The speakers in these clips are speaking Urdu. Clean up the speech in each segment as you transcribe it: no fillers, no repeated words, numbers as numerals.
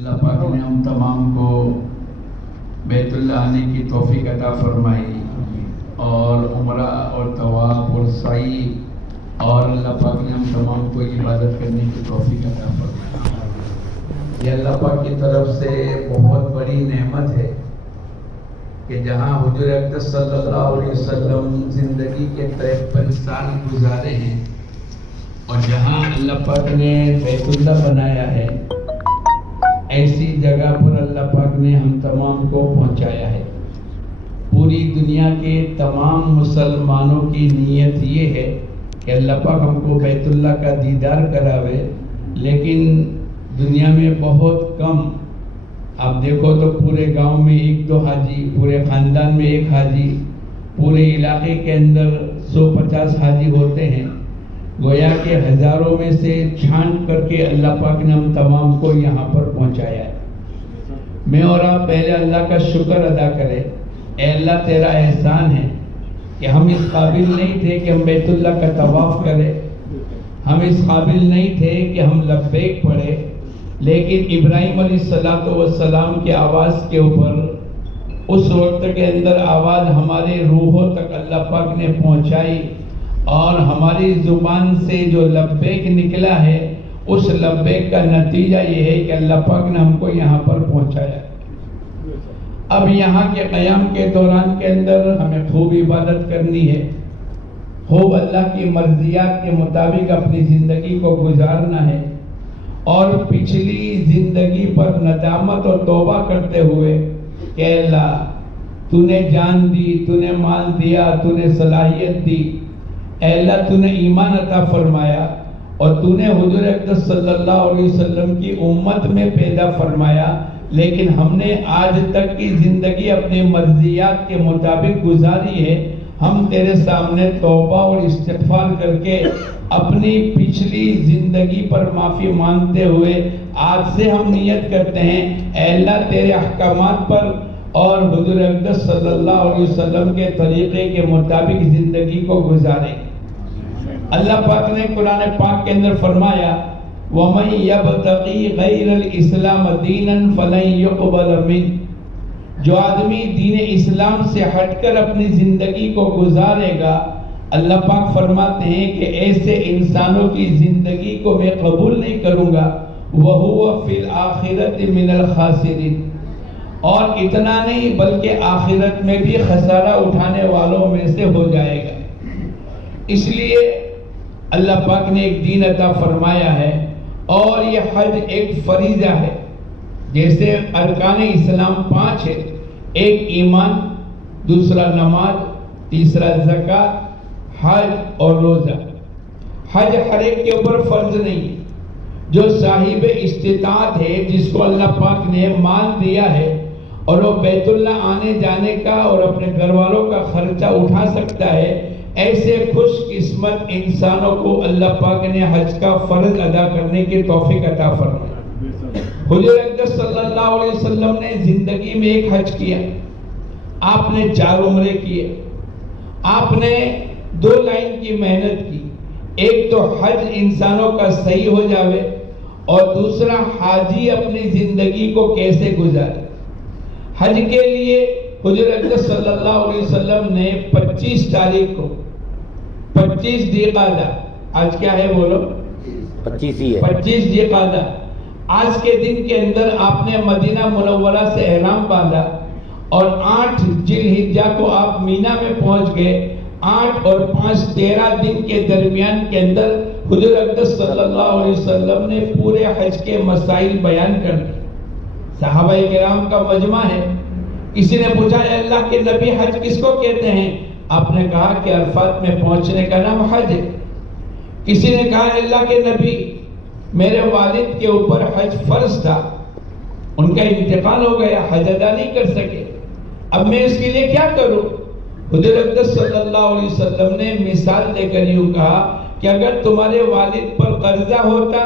اللہ پاک نے ہم تمام کو بیت اللہ آنے کی توفیق عطا فرمائی اور عمرہ اور طواف اور سعی، اور اللہ پاک نے ہم تمام کو عبادت کرنے کی توفیق عطا فرمائی۔ یہ اللہ پاک کی طرف سے بہت بڑی نعمت ہے کہ جہاں حضور اقدس صلی اللہ علیہ وسلم زندگی کے 53 سال گزارے ہیں اور جہاں اللہ پاک نے بیت اللہ بنایا ہے، ایسی جگہ پر اللہ پاک نے ہم تمام کو پہنچایا ہے۔ پوری دنیا کے تمام مسلمانوں کی نیت یہ ہے کہ اللہ پاک ہم کو بیت اللہ کا دیدار کراوے، لیکن دنیا میں بہت کم، آپ دیکھو تو پورے گاؤں میں 1-2 حاجی، پورے خاندان میں 1 حاجی، پورے علاقے کے اندر 150 حاجی ہوتے ہیں۔ گویا کہ ہزاروں میں سے چھانٹ کر کے اللہ پاک نے ہم تمام کو یہاں پر پہنچایا ہے۔ میں اور آپ پہلے اللہ کا شکر ادا کریں۔ اے اللہ تیرا احسان ہے کہ ہم اس قابل نہیں تھے کہ ہم بیت اللہ کا طواف کریں، ہم اس قابل نہیں تھے کہ ہم لبیک پڑھیں، لیکن ابراہیم علیہ السلام کی آواز کے اوپر اس وقت کے اندر آواز ہمارے روحوں تک اللہ پاک نے پہنچائی، اور ہماری زبان سے جو لبیک نکلا ہے اس لبیک کا نتیجہ یہ ہے کہ اللہ پاک نے ہم کو یہاں پر پہنچایا۔ اب یہاں کے قیام کے دوران کے اندر ہمیں خوب عبادت کرنی ہے، خوب اللہ کی مرضیات کے مطابق اپنی زندگی کو گزارنا ہے، اور پچھلی زندگی پر ندامت اور توبہ کرتے ہوئے کہ اللہ تو نے جان دی، تو نے مال دیا، تو نے صلاحیت دی، اے اللہ تو نے ایمان عطا فرمایا اور تو نے حضور اقدس صلی اللہ علیہ وسلم کی امت میں پیدا فرمایا، لیکن ہم نے آج تک کی زندگی اپنے مرضیات کے مطابق گزاری ہے۔ ہم تیرے سامنے توبہ اور استغفار کر کے اپنی پچھلی زندگی پر معافی مانگتے ہوئے آج سے ہم نیت کرتے ہیں اے اللہ تیرے احکامات پر اور حضور اقدس صلی اللہ علیہ وسلم کے طریقے کے مطابق زندگی کو گزاریں۔ اللہ پاک نے قرآن پاک کے اندر فرمایا وَمَن يَبْتَغِي غَيْرَ الْإِسْلَامَ دِينًا فَلَن يُقْبَلَ مِنْهُ، جو آدمی دین اسلام سے ہٹ کر اپنی زندگی کو گزارے گا، اللہ پاک فرماتے ہیں کہ ایسے انسانوں کی زندگی کو میں قبول نہیں کروں گا، وَهُوَ فِي الْآخِرَةِ مِنَ الْخَاسِرِينَ، اور اتنا نہیں بلکہ آخرت میں بھی خسارہ اٹھانے والوں میں سے ہو جائے گا۔ اس لیے اللہ پاک نے ایک دین عطا فرمایا ہے، اور یہ حج ایک فریضہ ہے۔ جیسے ارکان اسلام 5 ہے، ایک ایمان، دوسرا نماز، تیسرا زکوٰۃ، حج اور روزہ۔ حج ہر ایک کے اوپر فرض نہیں ہے، جو صاحب استطاعت ہے، جس کو اللہ پاک نے مال دیا ہے اور وہ بیت اللہ آنے جانے کا اور اپنے گھر والوں کا خرچہ اٹھا سکتا ہے، ایسے خوش قسمت انسانوں کو اللہ پاک نے حج کا فرض ادا کرنے کی توفیق عطا فرمائی۔ حضور اقدس صلی اللہ علیہ وسلم نے زندگی میں ایک حج کیا، آپ نے 4 عمرے کیے، آپ نے 2 لائن کی محنت کی، ایک تو حج انسانوں کا صحیح ہو جاوے، اور دوسرا حاجی اپنی زندگی کو کیسے گزارے۔ حج کے لیے حضور اقدس صلی اللہ علیہ وسلم نے 25 تاریخ کو 25 ذی-القعدہ، آج کیا ہے بولو؟ 25 ہی ہے، 25 ذی-القعدہ، آج کے دن کے اندر آپ نے مدینہ منورہ سے احرام باندھا، اور 8 ذی الحجہ کو آپ مینا میں پہنچ گئے۔ 8 اور 5 13 دن کے درمیان کے اندر حضور اقدس صلی اللہ علیہ وسلم نے پورے حج کے مسائل بیان کر دی۔ صحابہ کرام کا مجمع ہے، کسی نے پوچھا اے اللہ کے نبی حج کس کو کہتے ہیں؟ آپ نے کہا کہ عرفات میں پہنچنے کا نام حج ہے۔ کسی نے کہا اے اللہ کے نبی میرے والد کے اوپر حج فرض تھا، ان کا انتقال ہو گیا، حج ادا نہیں کر سکے، اب میں اس کے لیے کیا کروں؟ حضور اقدس صلی اللہ علیہ وسلم نے مثال دے کر یوں کہا کہ اگر تمہارے والد پر قرضہ ہوتا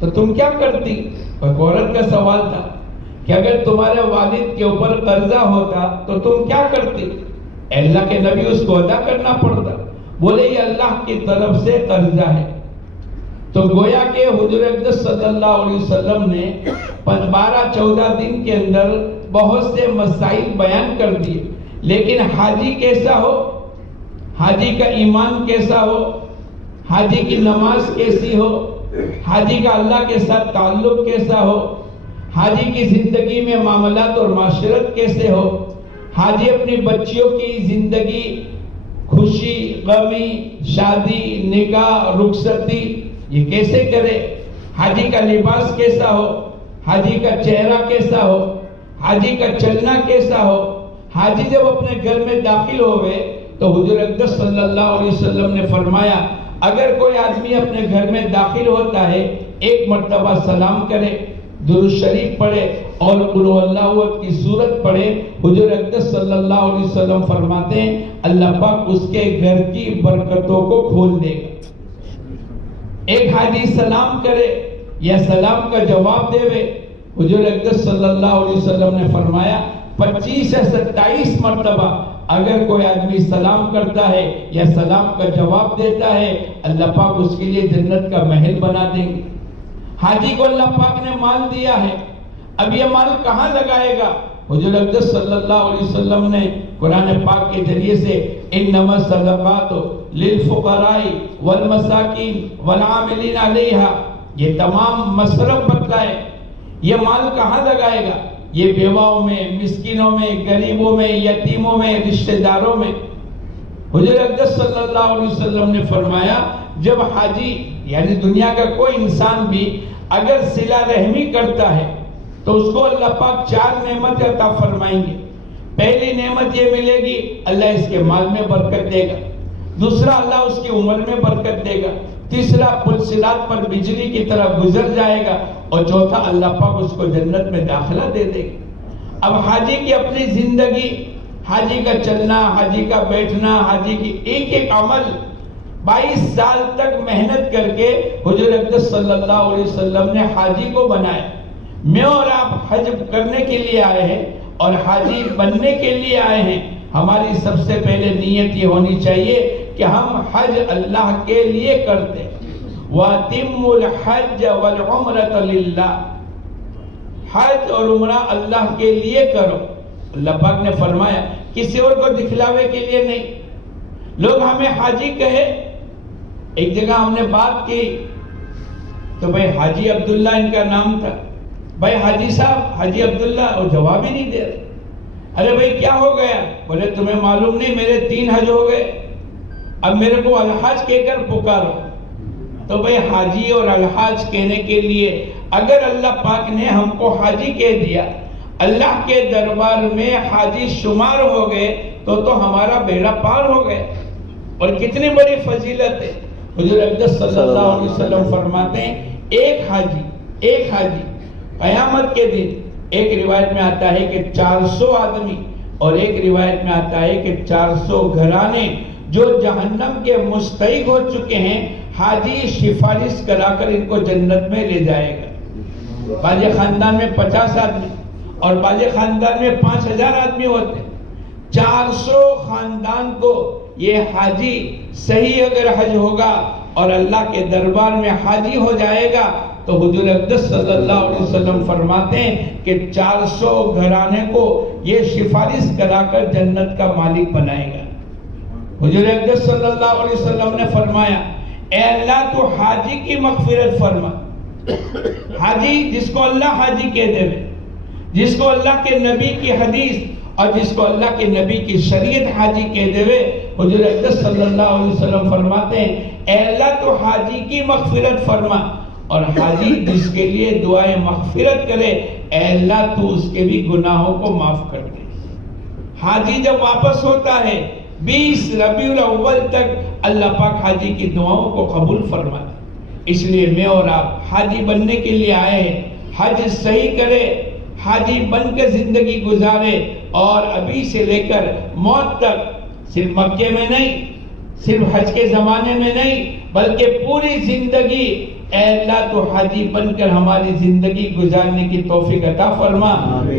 تو تم کیا کرتی؟ ایک عورت کا سوال تھا کہ اگر تمہارے والد کے اوپر قرضہ ہوتا تو تم کیا کرتی؟ اللہ کے نبی اس کو ادا کرنا پڑتا۔ بولے یہ اللہ کی طرف سے قرضہ ہے۔ تو گویا کہ حضور اقدس صلی اللہ علیہ وسلم نے 12-14 دن کے اندر بہت سے مسائل بیان کر دیے، لیکن حاجی کیسا ہو، حاجی کا ایمان کیسا ہو، حاجی کی نماز کیسی ہو، حاجی کا اللہ کے ساتھ تعلق کیسا ہو، حاجی کی زندگی میں معاملات اور معاشرت کیسے ہو، حاجی اپنی بچیوں کی زندگی، خوشی، غمی، شادی، نکاح، رخصتی یہ کیسے کرے، حاجی کا لباس کیسا ہو، حاجی کا چہرہ کیسا ہو، حاجی کا چلنا کیسا ہو۔ حاجی جب اپنے گھر میں داخل ہوئے تو حضور اقدس صلی اللہ علیہ وسلم نے فرمایا اگر کوئی آدمی اپنے گھر میں داخل ہوتا ہے 1 مرتبہ سلام کرے، درود شریف پڑھے اور قل هو اللہ احد کی سورت پڑھے، حضور اقدس صلی اللہ علیہ وسلم فرماتے ہیں اللہ پاک اس کے گھر کی برکتوں کو کھول دے گا۔ ایک حاجی سلام کرے یا سلام کا جواب دے، حضور اقدس صلی اللہ علیہ وسلم نے فرمایا 25 سے 27 مرتبہ اگر کوئی آدمی سلام کرتا ہے یا سلام کا جواب دیتا ہے اللہ پاک اس کے لیے جنت کا محل بنا دیں گے۔ حاجی کو اللہ پاک نے مال دیا ہے، اب یہ مال کہاں لگائے گا؟ حضور اقدس صلی اللہ علیہ وسلم نے قرآن پاک کے ذریعے سے انما الصدقات للفقراء والمساکین والعاملین علیہا یہ تمام مصرف بتلائے، یہ مال کہاں لگائے گا؟ یہ بیواؤں میں، مسکینوں میں، غریبوں میں، یتیموں میں، رشتہ داروں میں۔ حضور اقدس صلی اللہ علیہ وسلم نے فرمایا جب حاجی یعنی دنیا کا کوئی انسان بھی اگر صلہ رحمی کرتا ہے تو اس کو اللہ پاک 4 نعمت عطا فرمائیں گے۔ پہلی نعمت یہ ملے گی اللہ اس کے مال میں برکت دے گا، دوسرا اللہ اس کی عمر میں برکت دے گا، تیسرا پل صراط پر بجلی کی طرح گزر جائے گا، اور چوتھا اللہ پاک اس کو جنت میں داخلہ دے دے گا۔ اب حاجی کی اپنی زندگی، حاجی کا چلنا، حاجی کا بیٹھنا، حاجی کی ایک ایک عمل 22 سال تک محنت کر کے حضور اقدس صلی اللہ علیہ وسلم نے حاجی کو بنایا۔ میں اور آپ حج کرنے کے لیے آئے ہیں اور حاجی بننے کے لیے آئے ہیں، ہماری سب سے پہلے نیت یہ ہونی چاہیے کہ ہم حج اللہ کے لیے کرتے ہیں۔ وَأَتِمُّوا الْحَجَّ وَالْعُمْرَةَ لِلَّهِ، حج اور عمرہ اللہ کے لیے کرو۔ اللہ پاک نے فرمایا کسی اور کو دکھلاوے کے لیے نہیں۔ لوگ ہمیں حاجی کہے، ایک جگہ ہم نے بات کی تو بھائی حاجی عبداللہ ان کا نام تھا، بھائی حاجی صاحب حاجی عبداللہ، اور جواب ہی نہیں دے رہے۔ ارے بھائی کیا ہو گیا؟ بولے تمہیں معلوم نہیں میرے 3 حج ہو گئے، اب میرے کو الحاج کہہ کر پکارو۔ تو بھئی حاجی اور الحاج کہنے کے لیے اگر اللہ پاک نے ہم کو حاجی کہہ دیا، اللہ کے دربار میں حاجی شمار ہو گئے تو ہمارا بیڑا پار ہو گئے، اور کتنی بڑی فضیلت ہے۔ حضور اقدس صلی اللہ علیہ وسلم فرماتے ہیں ایک حاجی قیامت کے دن، ایک روایت میں آتا ہے کہ 400 آدمی، اور ایک روایت میں آتا ہے کہ 400 گھرانے جو جہنم کے مستحق ہو چکے ہیں، حاجی سفارش کرا کر ان کو جنت میں لے جائے گا۔ بعض خاندان میں 50 آدمی اور بعض خاندان میں 5000 آدمی ہوتے ہیں، 400 خاندان کو یہ حاجی صحیح اگر حج ہوگا اور اللہ کے دربار میں حاجی ہو جائے گا تو حضور اقدس صلی اللہ علیہ وسلم فرماتے ہیں کہ 400 گھرانے کو یہ سفارش کرا کر جنت کا مالک بنائے گا۔ حضور اقدس صلی اللہ علیہ وسلم نے فرمایا اے اللہ تو حاجی کی مغفرت فرما۔ حاجی جس کو اللہ حاجی کہہ دے، جس کو اللہ کے نبی کی حدیث اور جس کو اللہ کے نبی کی شریعت حاجی کہہ دے، حضور اقدس صلی اللہ علیہ وسلم فرماتے ہیں اے اللہ تو حاجی کی مغفرت فرما، اور حاجی جس کے لیے دعائیں مغفرت کرے اے اللہ تو اس کے بھی گناہوں کو معاف کر دے۔ حاجی جب واپس ہوتا ہے 20 ربیع الاول تک اللہ پاک حاجی کی دعاؤں کو قبول فرماتا ہے۔ اس لیے میں اور آپ حاجی بننے کے لیے آئے ہیں، حج صحیح کرے، حاجی بن کے زندگی گزارے، اور ابھی سے لے کر موت تک صرف مکے میں نہیں، صرف حج کے زمانے میں نہیں، بلکہ پوری زندگی اے اللہ تو حاجی بن کر ہماری زندگی گزارنے کی توفیق عطا فرما۔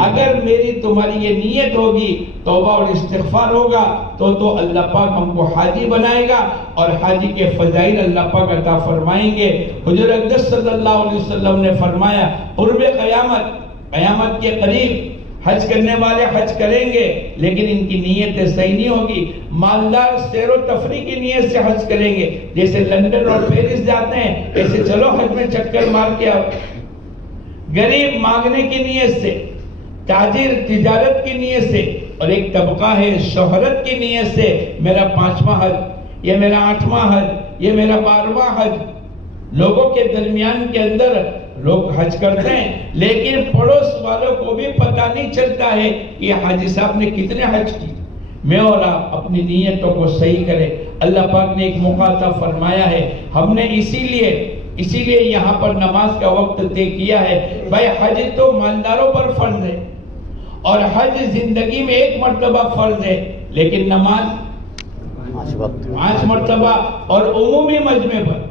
اگر میری تمہاری یہ نیت ہوگی، توبہ اور استغفار ہوگا تو اللہ پاک ہم کو حاجی بنائے گا اور حاجی کے فضائل اللہ پاک عطا فرمائیں گے۔ حضور اقدس صلی اللہ علیہ وسلم نے فرمایا قرب قیامت قیامت کے قریب حج کرنے والے حج کریں گے لیکن ان کی نیتیں صحیح نہیں ہوگی. مالدار سیر و تفریح کی نیت سے حج کریں گے, جیسے لندن اور پیرس جاتے ہیں ایسے چلو حج میں چکر مار کے آؤ. غریب مانگنے کی نیت سے, تاجر تجارت کی نیت سے, اور ایک طبقہ ہے شہرت کی نیت سے, میرا 5واں حج, یہ میرا 8واں حج, یہ میرا 12واں حج. لوگوں کے درمیان کے اندر لوگ حج کرتے ہیں لیکن پڑوس والوں کو بھی پتہ نہیں چلتا ہے کہ حاجی صاحب نے کتنے حج کی. میں اور آپ اپنی نیتوں کو صحیح کریں. اللہ پاک نے ایک موقع عطا فرمایا ہے, ہم نے اسی لیے یہاں پر نماز کا وقت طے کیا ہے. بھائی حج تو مالداروں پر فرض ہے اور حج زندگی میں ایک مرتبہ فرض ہے, لیکن نماز 5 مرتبہ اور عمومی مجمع پر.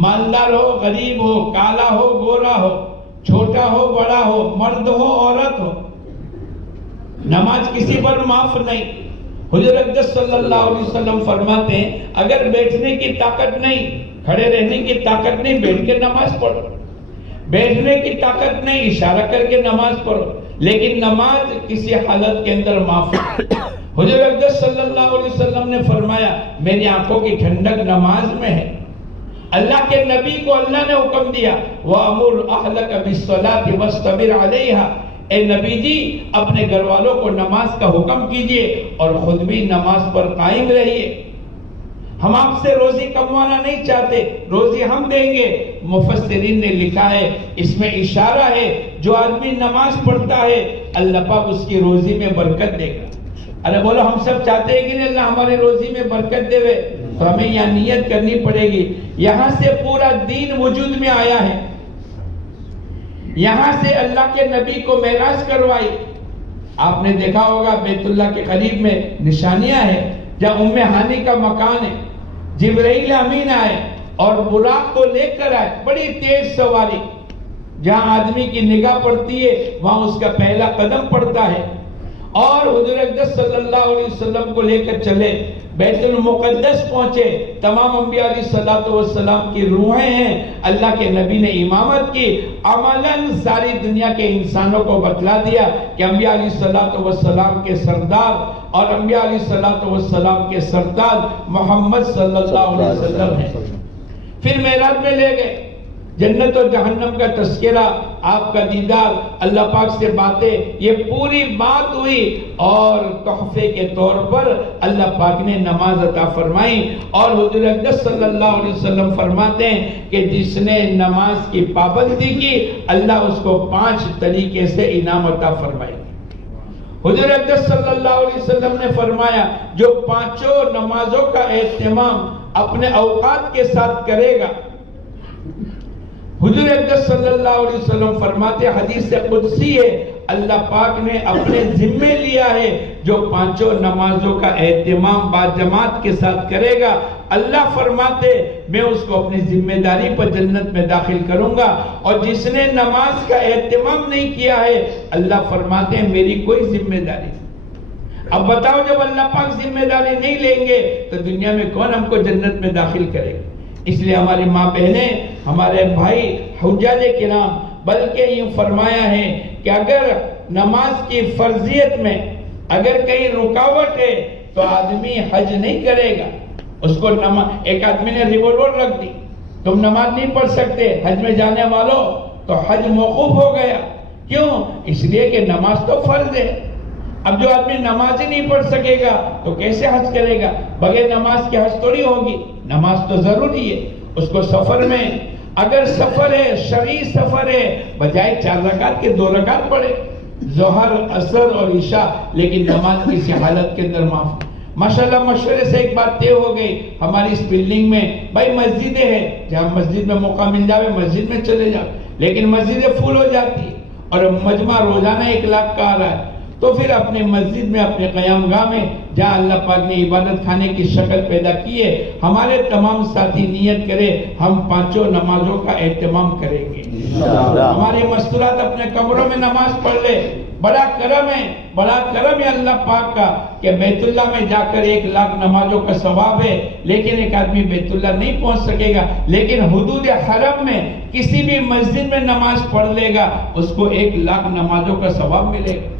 مالدار ہو غریب ہو, کالا ہو گورا ہو, چھوٹا ہو بڑا ہو, مرد ہو عورت ہو, نماز کسی پر معاف نہیں. حضور اقدس صلی اللہ علیہ وسلم فرماتے ہیں اگر بیٹھنے کی طاقت نہیں, کھڑے رہنے کی طاقت نہیں, بیٹھ کے نماز پڑھو. بیٹھنے کی طاقت نہیں, اشارہ کر کے نماز پڑھو, لیکن نماز کسی حالت کے اندر معاف ہے. حضور اقدس صلی اللہ علیہ وسلم نے فرمایا میری آنکھوں کی ٹھنڈک نماز میں ہے. اللہ کے نبی کو اللہ نے حکم دیا وَأَمُرْ أَهْلَكَ بِالصَّلَاةِ وَاسْتَبِرْ عَلَيْهَا, اے نبی جی اپنے گھر والوں کو نماز کا حکم کیجئے اور خود بھی نماز پر قائم رہیے. ہم آپ سے روزی کموانا نہیں چاہتے, روزی ہم دیں گے. مفسرین نے لکھا ہے اس میں اشارہ ہے جو آدمی نماز پڑھتا ہے اللہ پاک اس کی روزی میں برکت دے گا. ارے بولو ہم سب چاہتے ہیں کہ نہیں اللہ ہماری روزی میں برکت دے. تو ہمیں یہاں نیت کرنی پڑے گی. یہاں سے پورا دین وجود میں آیا ہے, یہاں سے اللہ کے نبی کو معراج کروائی. آپ نے دیکھا ہوگا بیت اللہ کے قریب میں نشانیاں ہیں جہاں ام ہانی کا مکان ہے. جبرائیل امین آئے اور براق کو لے کر آئے, بڑی تیز سواری. جہاں آدمی کی نگاہ پڑتی ہے وہاں اس کا پہلا قدم پڑتا ہے. اور حضور اقدس صلی اللہ علیہ وسلم کو لے کر چلے, بیت المقدس پہنچے. تمام انبیاء علیہ الصلوۃ والسلام کی روحیں ہیں, اللہ کے نبی نے امامت کی. عملاً ساری دنیا کے انسانوں کو بتلا دیا کہ انبیاء علیہ الصلوۃ والسلام کے سردار اور انبیاء علیہ الصلوۃ والسلام کے سردار محمد صلی اللہ علیہ وسلم ہیں. پھر معراج میں لے گئے, جنت و جہنم کا تذکرہ, آپ کا دیدار, اللہ پاک سے باتیں, یہ پوری بات ہوئی. اور تحفے کے طور پر اللہ پاک نے نماز عطا فرمائی. اور حضور اقدس صلی اللہ علیہ وسلم فرماتے ہیں کہ جس نے نماز کی پابندی کی اللہ اس کو 5 طریقے سے انعام عطا فرمائے. حضور اقدس صلی اللہ علیہ وسلم نے فرمایا جو 5 نمازوں کا اہتمام اپنے اوقات کے ساتھ کرے گا, حضور اقدس صلی اللہ علیہ وسلم فرماتے حدیث قدسی ہے اللہ پاک نے اپنے ذمے لیا ہے جو 5 نمازوں کا اہتمام باجماعت کے ساتھ کرے گا, اللہ فرماتے میں اس کو اپنی ذمہ داری پر جنت میں داخل کروں گا. اور جس نے نماز کا اہتمام نہیں کیا ہے اللہ فرماتے ہیں میری کوئی ذمہ داری. اب بتاؤ جب اللہ پاک ذمہ داری نہیں لیں گے تو دنیا میں کون ہم کو جنت میں داخل کرے گا. اس لیے ہماری ماں بہنیں, ہمارے بھائی حجاج کرام, بلکہ یہ فرمایا ہے کہ اگر نماز کی فرضیت میں اگر کہیں رکاوٹ ہے تو آدمی حج نہیں کرے گا. اس کو ایک آدمی نے ریوالور رکھ دی, تم نماز نہیں پڑھ سکتے حج میں جانے والوں, تو حج موقوف ہو گیا. کیوں؟ اس لیے کہ نماز تو فرض ہے. اب جو آدمی نماز ہی نہیں پڑھ سکے گا تو کیسے حج کرے گا؟ بغیر نماز کے حج تھوڑی ہوگی. نماز تو ضروری ہے. اس کو سفر میں, اگر سفر ہے شرعی سفر ہے, بجائے 4 رکعت کے 2 رکعت پڑھے, ظہر عصر اور عشاء, لیکن نماز کسی حالت کے اندر معاف. ماشاءاللہ مشورے سے ایک بات طے ہو گئی ہماری اس بلڈنگ میں, بھائی مسجدیں ہیں, جہاں مسجد میں موقع مل جاوے مسجد میں چلے جاؤ, لیکن مسجدیں فل ہو جاتی اور مجمع روزانہ 1 لاکھ کا آ رہا ہے. تو پھر اپنے مسجد میں اپنے قیام گاہ میں جہاں اللہ پاک نے عبادت خانے کی شکل پیدا کی ہے ہمارے تمام ساتھی نیت کرے ہم 5 نمازوں کا اہتمام کریں گے. ہمارے مستورات اپنے کمروں میں نماز پڑھ لے. بڑا کرم ہے اللہ پاک کا کہ بیت اللہ میں جا کر 1 لاکھ نمازوں کا ثواب ہے. لیکن ایک آدمی بیت اللہ نہیں پہنچ سکے گا لیکن حدود حرم میں کسی بھی مسجد میں نماز پڑھ لے گا اس کو 1 لاکھ نمازوں کا ثواب ملے گا.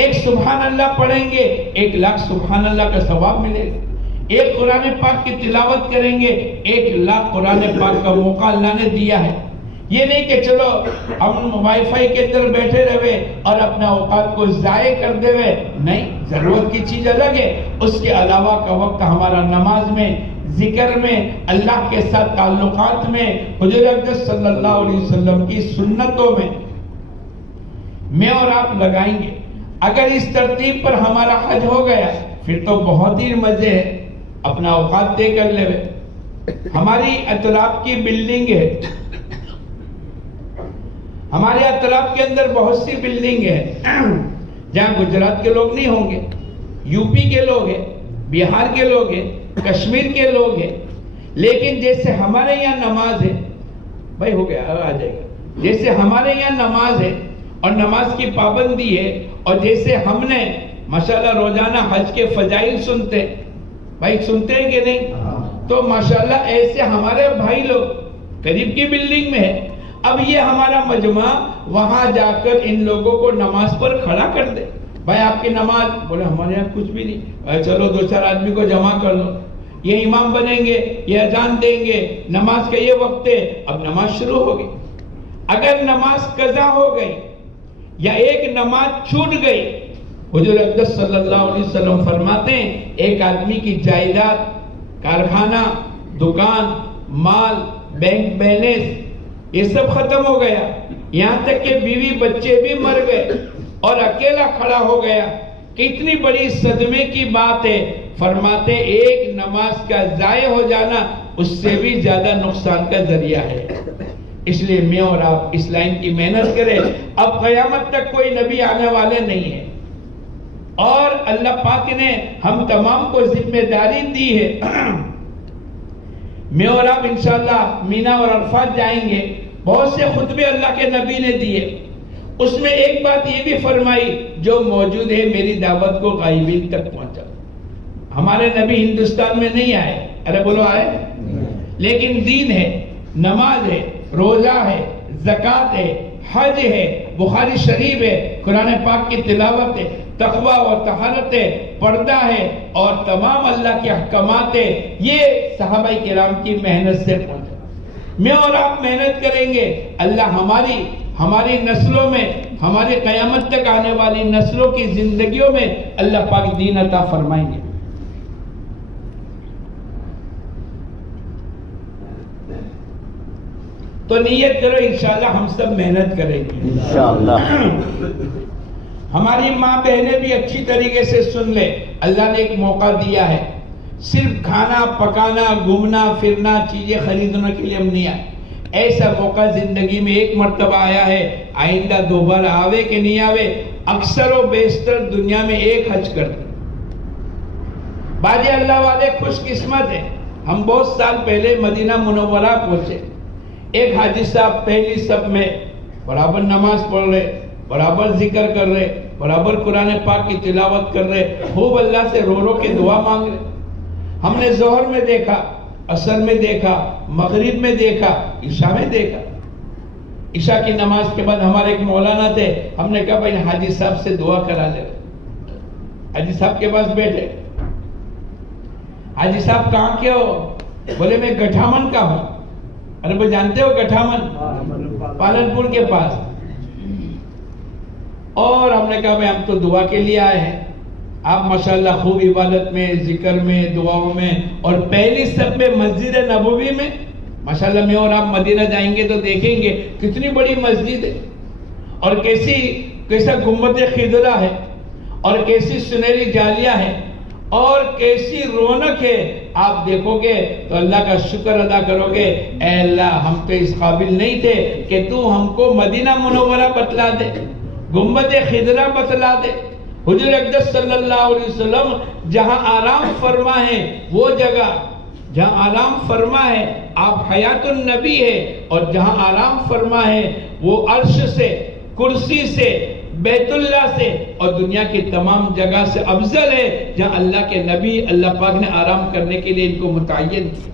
1 سبحان اللہ پڑھیں گے 1 لاکھ سبحان اللہ کا ثواب ملے گا. 1 قرآن پاک کی تلاوت کریں گے 1 لاکھ قرآن پاک کا موقع اللہ نے دیا ہے. یہ نہیں کہ چلو ہم وائی فائی کے اندر بیٹھے رہے اور اپنا اوقات کو ضائع کر دے ہوئے. نہیں، ضرورت کی چیز الگ ہے. اس کے علاوہ کا وقت ہمارا نماز میں، ذکر میں، اللہ کے ساتھ تعلقات میں، حضور اقدس صلی اللہ علیہ وسلم کی سنتوں میں اور آپ لگائیں گے. اگر اس ترتیب پر ہمارا حج ہو گیا پھر تو بہت ہی مزے ہے. اپنا اوقات طے کر لے. ہماری اطراف کی بلڈنگ ہے، ہمارے اطراف کے اندر بہت سی بلڈنگ ہے جہاں گجرات کے لوگ نہیں ہوں گے، یو پی کے لوگ ہیں، بہار کے لوگ ہیں، کشمیر کے لوگ ہیں. لیکن جیسے ہمارے یہاں نماز ہے، بھائی ہو گیا آ جائے گا، جیسے ہمارے یہاں نماز ہے اور نماز کی پابندی ہے اور جیسے ہم نے ماشاءاللہ روزانہ حج کے فضائل سنتے، بھائی سنتے ہیں کہ نہیں؟ تو ماشاءاللہ ایسے ہمارے بھائی لوگ قریب کی بلڈنگ میں ہے. اب یہ ہمارا مجمع وہاں جا کر ان لوگوں کو نماز پر کھڑا کر دے. بھائی آپ کی نماز، بولے ہمارے یہاں کچھ بھی نہیں، چلو 2-4 آدمی کو جمع کر لو، یہ امام بنیں گے، یہ اذان دیں گے، نماز کا یہ وقت ہے، اب نماز شروع ہوگی. اگر نماز قضا ہو گئی یا ایک نماز چھوٹ گئی، حضور اقدس صلی اللہ علیہ وسلم فرماتے ہیں ایک آدمی کی جائیداد، کارخانہ، دکان، مال، بینک بیلنس یہ سب ختم ہو گیا، یہاں تک کہ بیوی بچے بھی مر گئے اور اکیلا کھڑا ہو گیا. کتنی بڑی صدمے کی بات ہے. فرماتے ایک نماز کا ضائع ہو جانا اس سے بھی زیادہ نقصان کا ذریعہ ہے. اس لیے میں اور آپ اس لائن کی محنت کریں. اب قیامت تک کوئی نبی آنے والے نہیں ہے اور اللہ پاک نے ہم تمام کو ذمہ داری دی ہے. میں اور آپ انشاءاللہ مینا اور عرفات جائیں گے. بہت سے خطبے اللہ کے نبی نے دیے. اس میں ایک بات یہ بھی فرمائی جو موجود ہے میری دعوت کو غائبین تک پہنچا. ہمارے نبی ہندوستان میں نہیں آئے، ارے بولو آئے، لیکن دین ہے، نماز ہے، روزہ ہے، زکوٰۃ ہے، حج ہے، بخاری شریف ہے، قرآن پاک کی تلاوت ہے، تقوی و طہارت ہے، پردہ ہے اور تمام اللہ کے احکامات ہے. یہ صحابہ کرام کی محنت سے پہنچا. میں اور آپ محنت کریں گے، اللہ ہماری نسلوں میں، ہماری قیامت تک آنے والی نسلوں کی زندگیوں میں اللہ پاک دین عطا فرمائیں گے. تو نیت کرو انشاءاللہ ہم سب محنت کریں گے انشاءاللہ. ہماری ماں بہنیں بھی اچھی طریقے سے سن لے. اللہ نے ایک موقع دیا ہے. صرف کھانا پکانا، گھومنا پھرنا، چیزیں خریدنے کے لیے ہم نہیں آئے. ایسا موقع زندگی میں ایک مرتبہ آیا ہے، آئندہ دوبارہ آوے کہ نہیں آوے. اکثر و بیشتر دنیا میں ایک حج کرتے. بعض اللہ والے خوش قسمت ہیں. ہم بہت سال پہلے مدینہ منورہ پہنچے. ایک حاجی صاحب پہلی صف میں برابر نماز پڑھ رہے، برابر ذکر کر رہے، برابر قرآن پاک کی تلاوت کر رہے، خوب اللہ سے رو رو کے دعا مانگ رہے. ہم نے ظہر میں دیکھا، عصر میں دیکھا، مغرب میں دیکھا، عشاء میں دیکھا. عشاء کی نماز کے بعد ہمارے ایک مولانا تھے. ہم نے کہا بھائی حاجی صاحب سے دعا کرا لے. حاجی صاحب کے پاس بیٹھے. حاجی صاحب کہاں کے ہو؟ بولے میں گٹھامن کا ہوں. ارے وہ جانتے ہو گٹھامن؟ پالنپور کے پاس. اور ہم نے کہا بھائی ہم تو دعا کے لیے آئے ہیں. آپ ماشاءاللہ خوب عبادت میں، ذکر میں، دعاؤں میں، اور پہلی صف میں مسجد نبوی میں ماشاءاللہ. میں اور آپ مدینہ جائیں گے تو دیکھیں گے کتنی بڑی مسجد ہے اور کیسا گنبد خضرا ہے اور کیسی سنہری جالیاں ہیں اور کیسی رونق ہے. آپ دیکھو گے تو اللہ کا شکر ادا کرو گے، اے اللہ ہم تو اس قابل نہیں تھے کہ تو ہم کو مدینہ منورہ بتلا دے. گنبد خضرا بتلا دے. حضور اقدس صلی اللہ علیہ وسلم جہاں آرام فرما ہے وہ جگہ جہاں آرام فرما ہے آپ حیات النبی ہے، اور جہاں آرام فرما ہے وہ عرش سے، کرسی سے، بیت اللہ سے اور دنیا کی تمام جگہ سے افضل ہے، جہاں اللہ کے نبی اللہ پاک نے آرام کرنے کے لیے ان کو متعین کیا.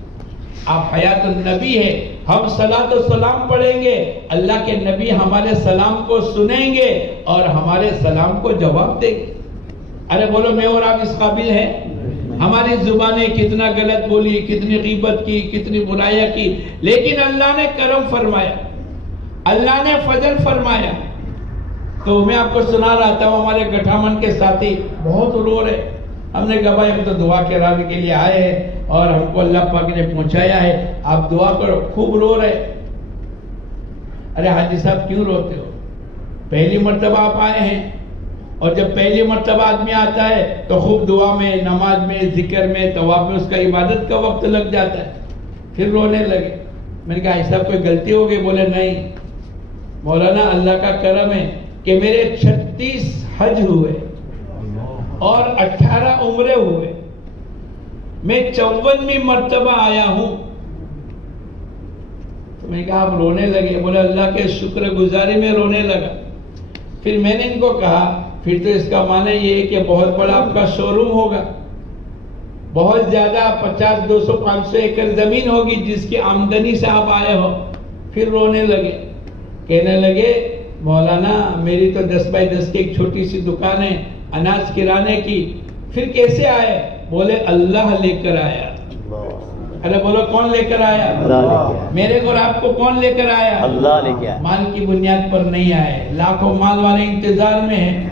آپ حیات النبی ہے. ہم صلاۃ و سلام پڑھیں گے، اللہ کے نبی ہمارے سلام کو سنیں گے اور ہمارے سلام کو جواب دیں گے. ارے بولو میں اور آپ اس قابل ہیں؟ ہماری زبانیں کتنا غلط بولی، کتنی غیبت کی، کتنی برائیاں کی، لیکن اللہ نے کرم فرمایا، اللہ نے فضل فرمایا. تو میں آپ کو سنا رہا تھا، ہمارے گٹھامن کے ساتھی بہت رو رہے. ہم نے کہا بھائی ہم تو دعا کرانے کے لیے آئے ہیں اور ہم کو اللہ پاک نے پہنچایا ہے، آپ دعا کرو. خوب رو رہے. ارے حاجی صاحب کیوں روتے ہو؟ پہلی مرتبہ آپ آئے ہیں، اور جب پہلی مرتبہ آدمی آتا ہے تو خوب دعا میں، نماز میں، ذکر میں، طواف میں اس کا عبادت کا وقت لگ جاتا ہے، پھر رونے لگے. میں نے کہا ایسا کوئی غلطی ہو گئی؟ بولے نہیں مولانا اللہ کا کرم ہے کہ میرے 36 حج ہوئے اور 18 عمرے ہوئے، میں 54ویں مرتبہ آیا ہوں. تو میں نے کہا آپ رونے لگے؟ بولے اللہ کے شکر گزاری میں رونے لگا. پھر میں نے ان کو کہا پھر تو اس کا معنی یہ ہے کہ بہت بڑا آپ کا شو روم ہوگا، بہت زیادہ 50 200 500 ایکڑ زمین ہوگی جس کی آمدنی سے آپ آئے ہو. پھر رونے لگے، کہنے لگے مولانا میری تو 10 بائی 10 کی ایک چھوٹی سی دکان ہے اناج کرانے کی. پھر کیسے آئے؟ بولے اللہ لے کر آیا. ارے بولو کون لے کر آیا؟ میرے کو اور آپ کو کون لے کر آیا؟ اللہ لے کے آیا. مال کی بنیاد پر نہیں آئے. لاکھوں مال والے انتظار میں ہیں،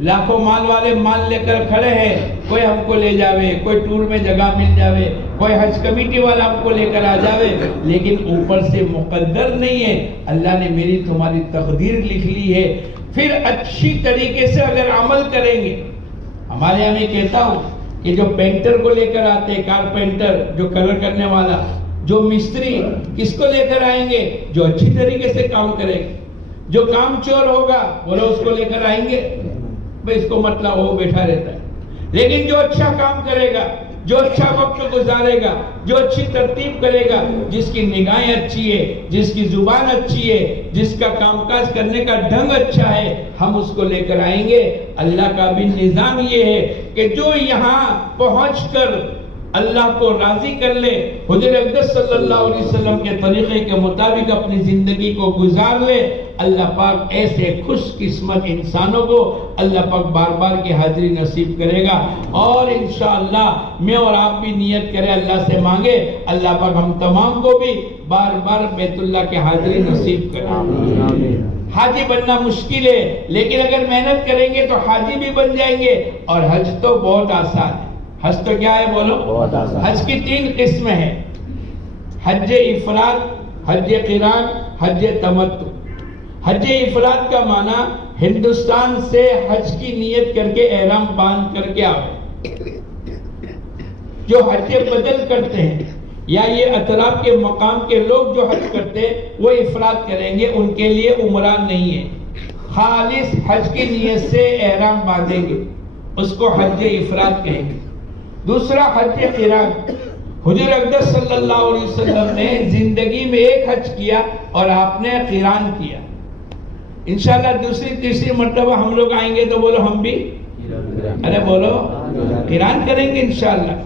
لاکھوں مال والے مال لے کر کھڑے ہیں، کوئی ہم کو لے جاوے، کوئی ٹور میں جگہ مل جاوے، کوئی حج کمیٹی والا ہم کو لے کر آ جاوے، لیکن اوپر سے مقدر نہیں ہے. اللہ نے میری تمہاری تقدیر لکھ لی ہے. پھر اچھی طریقے سے اگر عمل کریں گے، ہمارے یہاں میں کہتا ہوں کہ جو پینٹر کو لے کر آتے، کارپینٹر جو کلر کرنے والا، جو مستری، کس کو لے کر آئیں گے؟ جو اچھی طریقے سے کام کرے گا. جو کام چور ہوگا بولو اس کو لے کر آئیں گے؟ بھئی اس کو مطلب وہ بیٹھا رہتا ہے. لیکن جو اچھا کام کرے گا، جو اچھا وقت گزارے گا، جو اچھی ترتیب کرے گا، جس کی نگاہیں اچھی ہے، جس کی زبان اچھی ہے، جس کا کام کاج کرنے کا ڈھنگ اچھا ہے، ہم اس کو لے کر آئیں گے. اللہ کا بھی نظام یہ ہے کہ جو یہاں پہنچ کر اللہ کو راضی کر لے، حضور اقدس صلی اللہ علیہ وسلم کے طریقے کے مطابق اپنی زندگی کو گزار لے، اللہ پاک ایسے خوش قسمت انسانوں کو اللہ پاک بار بار کی حاضری نصیب کرے گا. اور انشاءاللہ میں اور آپ بھی نیت کریں، اللہ سے مانگے اللہ پاک ہم تمام کو بھی بار بار بیت اللہ کی حاضری نصیب کرے. حاجی بننا مشکل ہے، لیکن اگر محنت کریں گے تو حاجی بھی بن جائیں گے. اور حج تو بہت آسان ہے. حج تو کیا ہے بولو؟ حج کی 3 قسمیں ہیں: حج افراد، حج قران، حج تمتع. حج افراد کا معنی ہندوستان سے حج کی نیت کر کے احرام باندھ کر کے آئے. جو حج بدل کرتے ہیں یا یہ اطراف کے مقام کے لوگ جو حج کرتے وہ افراد کریں گے، ان کے لیے عمرہ نہیں ہے، خالص حج کی نیت سے احرام باندھیں گے، اس کو حج افراد کہیں گے. دوسرا حج قران. حضور اقدس صلی اللہ علیہ وسلم نے زندگی میں ایک حج کیا اور آپ نے قران کیا. انشاءاللہ دوسری تیسری مرتبہ ہم لوگ آئیں گے تو بولو ہم بھی، ارے بولو قران کریں گے انشاءاللہ.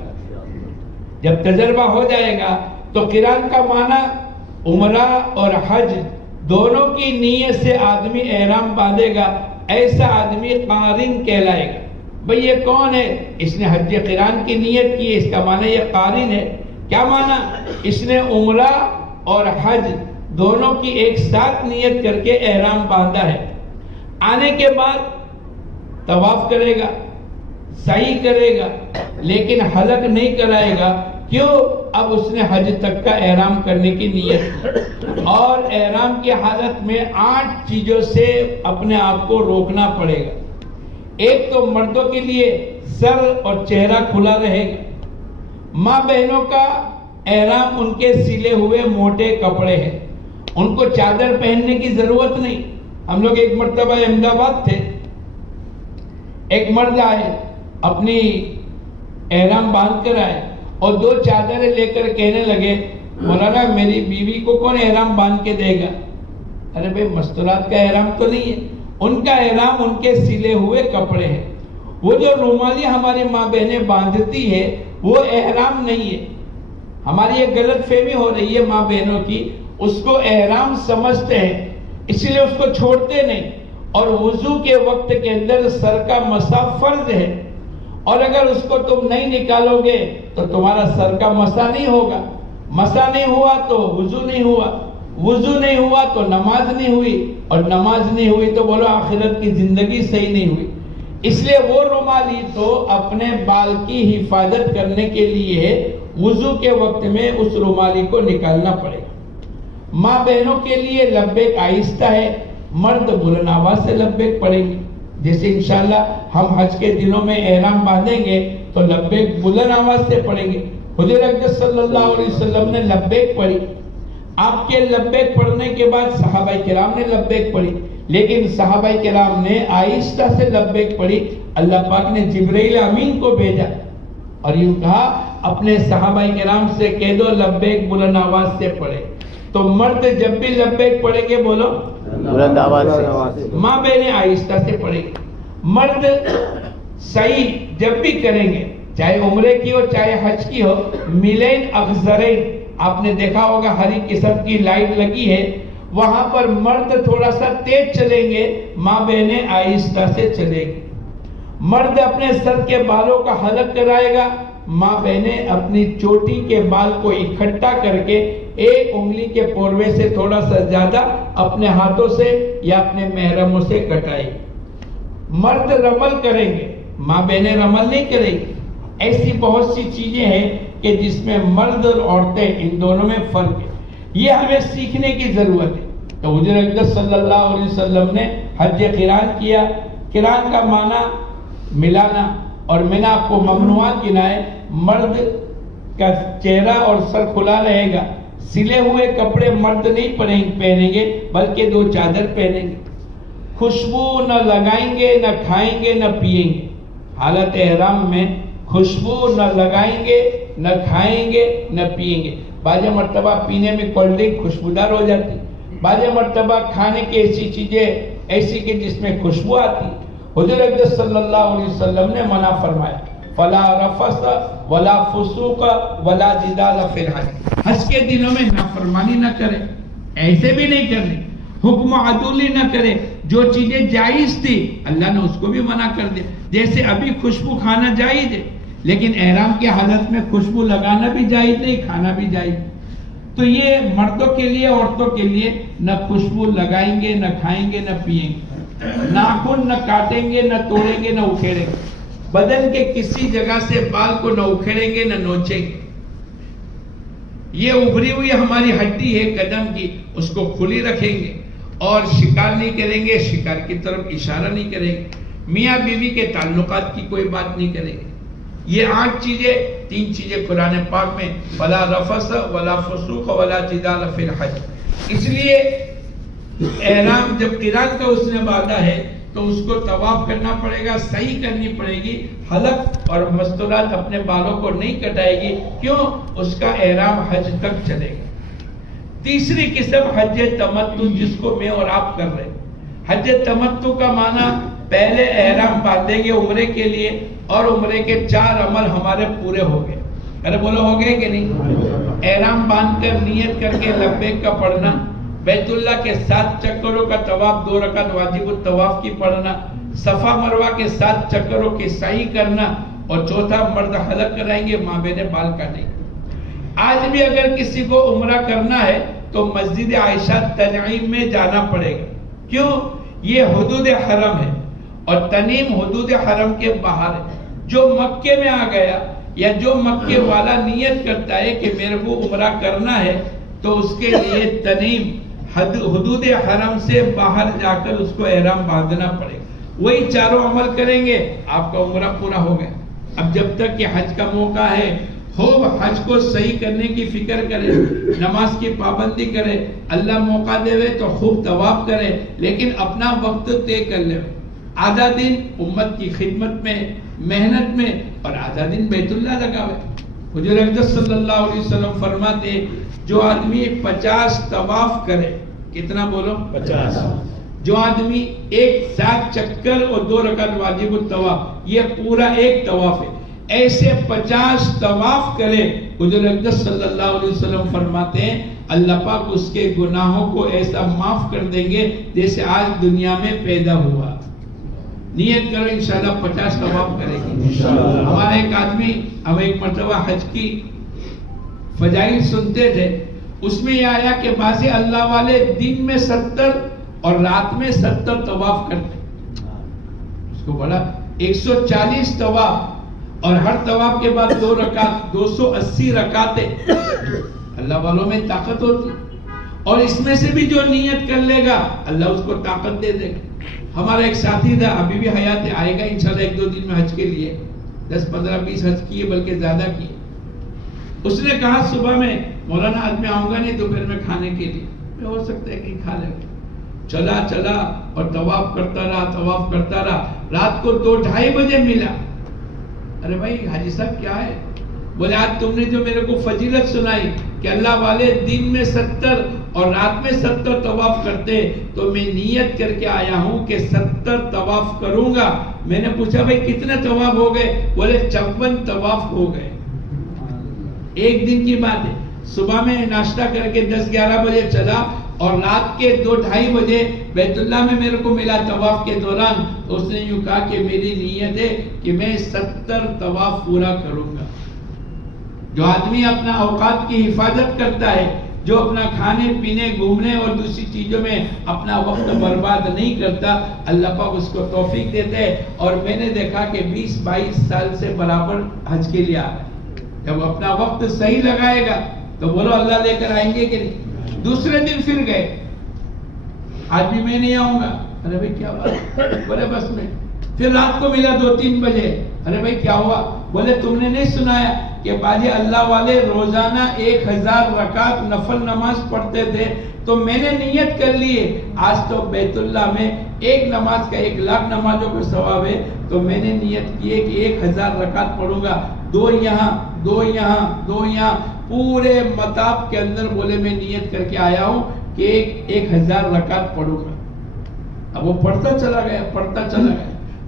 جب تجربہ ہو جائے گا تو قران کا معنی عمرہ اور حج دونوں کی نیت سے آدمی احرام باندھے گا، ایسا آدمی قارن کہلائے گا. بھئی یہ کون ہے؟ اس نے حج قران کی نیت کی ہے، اس کا معنی یہ قارن ہے. کیا معنی؟ اس نے عمرہ اور حج دونوں کی ایک ساتھ نیت کر کے احرام باندھا ہے. آنے کے بعد طواف کرے گا، سعی کرے گا، لیکن حلق نہیں کرائے گا. کیوں؟ اب اس نے حج تک کا احرام کرنے کی نیت کی، اور احرام کی حالت میں 8 چیزوں سے اپنے آپ کو روکنا پڑے گا. ایک تو مردوں کے لیے سر اور چہرہ کھلا رہے گا. ماں بہنوں کا احرام ان کے سلے ہوئے موٹے کپڑے ہیں، ان کو چادر پہننے کی ضرورت نہیں. ہم لوگ ایک مرتبہ احمد آباد تھے، ایک مرد آئے، اپنی احرام باندھ کر آئے اور 2 چادریں لے کر کہنے لگے مولانا میری بیوی کو کون احرام باندھ کے دے گا؟ ارے بھائی مستورات کا احرام تو نہیں ہے، ان کا احرام ان کے سلے ہوئے کپڑے ہیں، وہ جو رومالی ہماری ماں بہنیں باندھتی ہے وہ احرام نہیں ہے۔ ہماری ایک غلط فہمی ہو رہی ہے ماں بہنوں کی، اس کو احرام سمجھتے ہیں اس لیے اس کو چھوڑتے نہیں، اور وضو کے وقت کے اندر سر کا مسح فرض ہے، اور اگر اس کو تم نہیں نکالو گے تو تمہارا سر کا مسح نہیں ہوگا، مسح نہیں ہوا تو وضو نہیں ہوا، وضو نہیں ہوا تو نماز نہیں ہوئی، اور نماز نہیں ہوئی تو بولو آخرت کی زندگی صحیح نہیں ہوئی۔ اس لیے وہ رومالی تو اپنے بال کی حفاظت کرنے کے لیے وضو کے وقت میں اس رومالی کو نکالنا پڑے گا۔ ماں بہنوں کے لیے لبیک آہستہ ہے، مرد بلند آواز سے لبیک پڑھیں گے، جیسے انشاءاللہ ہم حج کے دنوں میں احرام باندھیں گے تو لبیک بلند آواز سے پڑھیں گے۔ حضور اکرم صلی اللہ علیہ وسلم نے لبیک پڑھی، آپ کے لبیک پڑھنے کے بعد صحابہ کرام نے لبیک پڑھی، لیکن صحابہ کرام نے آہستہ سے لبیک پڑھی۔ اللہ پاک نے جبرائیل امین کو بھیجا اور یوں کہا اپنے صحابہ کرام سے کہہ دو لبیک بلند آواز سے پڑھے۔ تو مرد جب بھی لبیک پڑھیں گے بولو بلند آواز سے، ماں بہنیں آہستہ سے پڑھیں گے۔ مرد صحیح جب بھی کریں گے، چاہے عمرے کی ہو چاہے حج کی ہو، میلین اخضرین، آپ نے دیکھا ہوگا ہری قسم کی لائٹ لگی ہے، وہاں پر مرد تھوڑا سا تیز چلیں گے، ماں بہنیں آہستہ سے چلیں گے۔ مرد اپنے سر کے بالوں کا حلق کرائے گا، ماں بہنیں اپنی چوٹی کے بال کو اکٹھا کر کے ایک انگلی کے پوروے سے تھوڑا سا زیادہ اپنے ہاتھوں سے یا اپنے محرموں سے کٹائیں گے۔ مرد رمل کریں گے، ماں بہنیں رمل نہیں کریں گی۔ ایسی بہت سی چیزیں ہیں کہ جس میں مرد اور عورتیں ان دونوں میں فرق ہے، یہ ہمیں سیکھنے کی ضرورت ہے۔ تو حضور اکرم صلی اللہ علیہ وسلم نے حج قران کیا، قران کا معنی ملانا، اور میں نے آپ کو ممنوعات گنائے۔ مرد کا چہرہ اور سر کھلا رہے گا، سلے ہوئے کپڑے مرد نہیں پہنیں گے بلکہ 2 چادر پہنیں گے، خوشبو نہ لگائیں گے نہ کھائیں گے نہ پیئیں گے۔ حالت احرام میں خوشبو نہ لگائیں گے نہ کھائیں گے نہ پیئیں گے۔ بعض مرتبہ پینے میں کولڈ ڈرنک خوشبودار ہو جاتی، بعض مرتبہ کھانے کی ایسی چیزیں ایسی کہ جس میں خوشبو آتی۔ حضور اکرم صلی اللہ علیہ وسلم نے منع فرمایا فلا رفث ولا فسوق ولا جدال فی الحج، حج کے دنوں میں نافرمانی نہ کرے، ایسے بھی نہیں کرنے، حکم عدولی نہ کرے۔ جو چیزیں جائز تھی اللہ نے اس کو بھی منع کر دیا، جیسے ابھی خوشبو کھانا جائز ہے لیکن احرام کی حالت میں خوشبو لگانا بھی جائز نہیں، کھانا بھی جائز۔ تو یہ مردوں کے لیے عورتوں کے لیے نہ خوشبو لگائیں گے نہ کھائیں گے نہ پیئیں گے، ناخن نہ کاٹیں گے نہ توڑیں گے نہ اکھیڑیں گے، بدن کے کسی جگہ سے بال کو نہ اکھیڑیں گے نہ نوچیں گے۔ یہ ابھری ہوئی ہماری ہڈی ہے قدم کی، اس کو کھلی رکھیں گے، اور شکار نہیں کریں گے، شکار کی طرف اشارہ نہیں کریں گے، میاں بیوی کے تعلقات کی کوئی بات نہیں کریں گے۔ یہ 8 چیزیں، 3 چیزیں قرآن پاک میں ولا رفث ولا فسوق ولا جدال فی الحج۔ اس لیے احرام جب قران کا اس نے باندھا ہے تو اس کو طواف کرنا پڑے گا، صحیح کرنی پڑے گی، حلق اور مستورات اپنے بالوں کو نہیں کٹائے گی، کیوں؟ اس کا احرام حج تک چلے گا۔ تیسری قسم حج تمتع، جس کو میں اور آپ کر رہے ہیں۔ حج تمتع کا معنی پہلے احرام باندھیں گے عمرے کے لیے، اور عمرے کے 4 عمل ہمارے پورے ہو گئے۔ ارے بولو ہو گئے کہ نہیں؟ احرام باندھ کر نیت کر کے لبیک کا پڑھنا، بیت اللہ کے 7 چکروں کا طواف، 2 رکعت واجب الطواف کی پڑھنا، صفا مروہ کے 7 چکروں کی سعی کرنا، اور چوتھا مرد حلق کرائیں گے، ماں بہنیں بال کاٹیں گے۔ آج بھی اگر کسی کو عمرہ کرنا ہے تو مسجد عائشہ تنعیم میں جانا پڑے گا، کیوں؟ یہ حدود حرم ہے، اور تنعیم حدود حرم کے باہر ہے۔ جو مکے میں آ گیا یا جو مکے والا نیت کرتا ہے کہ میرے کو عمرہ کرنا ہے تو اس کے لیے تنعیم حدود حرم سے باہر جا کر اس کو احرام باندھنا پڑے گا۔ وہی 4 عمل کریں گے، آپ کا عمرہ پورا ہو گیا۔ اب جب تک کہ حج کا موقع ہے خوب حج کو صحیح کرنے کی فکر کرے، نماز کی پابندی کرے، اللہ موقع دے تو خوب طواف کرے، لیکن اپنا وقت طے کر لے، آدھا دن امت کی خدمت میں، محنت میں، اور آدھا دن بیت اللہ لگاوے۔ حضور اقدس صلی اللہ علیہ وسلم فرماتے جو آدمی 50 طواف کرے، کتنا بولو؟ 50۔ جو آدمی ایک 7 چکر اور 2 رکعت واجب الطواف، یہ پورا ایک طواف ہے، ایسے 50 طواف کرے، حضور اقدس صلی اللہ علیہ وسلم فرماتے ہیں اللہ پاک اس کے گناہوں کو ایسا معاف کر دیں گے جیسے آج دنیا میں پیدا ہوا۔ نیت کرو انشاءاللہ 50 طواف کرے گی۔ ہمارا ایک آدمی، ہم ایک مرتبہ حج کی فضائل سنتے تھے، اس میں یہ آیا کہ بعض اللہ والے دن میں 70 اور رات میں 70 طواف کرتے، اس کو بڑا 140 طواف، اور ہر طواف کے بعد 2 رکعت، 280 رکعتیں۔ اللہ والوں میں طاقت ہوتی، اور اس میں سے بھی جو نیت کر لے گا اللہ اس کو طاقت دے دے گا۔ ہمارا ایک ساتھی تھا، ابھی بھی حیات ہے، آئے گا انشاءاللہ 1-2 دن میں حج کے لیے، 10, 15, 20 حج کیے، بلکہ زیادہ کیے۔ اس نے کہا صبح میں مولانا آج میں آؤں گا نہیں دوپہر میں کھانے کے لیے، ہو سکتا ہے کہ کھا لے گا۔ چلا اور طواف کرتا رہا، رات کو 2-2:30 بجے ملا۔ ارے بھائی حاجی صاحب کیا ہے؟ بولے آج تم نے جو میرے کو فضیلت سنائی کہ اللہ والے دن میں 70 اور رات میں 70 طواف کرتے، تو میں نیت کر کے آیا ہوں کہ 70 طواف کروں گا۔ میں نے پوچھا بھائی کتنے طواف ہو گئے؟ بولے 54 طواف ہو گئے۔ ایک دن کی بات ہے، صبح میں ناشتہ کر کے 10-11 بجے چلا، اور رات کے 2-2:30 بجے بیت اللہ میں میرے کو ملا طواف کے دوران، تو اس نے یوں کہا کہ میری نیت ہے کہ میں 70 طواف پورا کروں گا۔ جو آدمی اپنا اوقات کی حفاظت کرتا ہے، جو اپنا کھانے پینے، گھومنے اور دوسری چیزوں میں اپنا وقت برباد نہیں کرتا، اللہ پاک اس کو توفیق دیتے ہیں۔ اور میں نے دیکھا کہ 20-22 سال سے برابر حج کے لیے آ رہا ہے۔ جب اپنا وقت صحیح لگائے گا تو بولو اللہ لے کر آئیں گے کہ نہیں؟ دوسرے دن پھر گئے، آج بھی میں نہیں آؤں گا۔ ارے بھائی کیا بات؟ بولے بس میں۔ پھر رات کو ملا 2-3 بجے، ارے بھائی کیا ہوا؟ بولے تم نے نہیں سنایا کہ باجی اللہ والے روزانہ 1000 رکعت نفل نماز پڑھتے تھے، تو میں نے نیت کر لی ہے آج تو بیت اللہ میں ایک نماز کا 1,00,000 نمازوں کا ثواب ہے، تو میں نے نیت کی ہے کہ 1000 رکعت پڑھوں گا، 2 یہاں 2 یہاں 2 یہاں، پورے مطاف کے اندر بولے میں نیت کر کے آیا ہوں کہ 1000 رکعت پڑھوں گا۔ اب وہ پڑھتا چلا گیا۔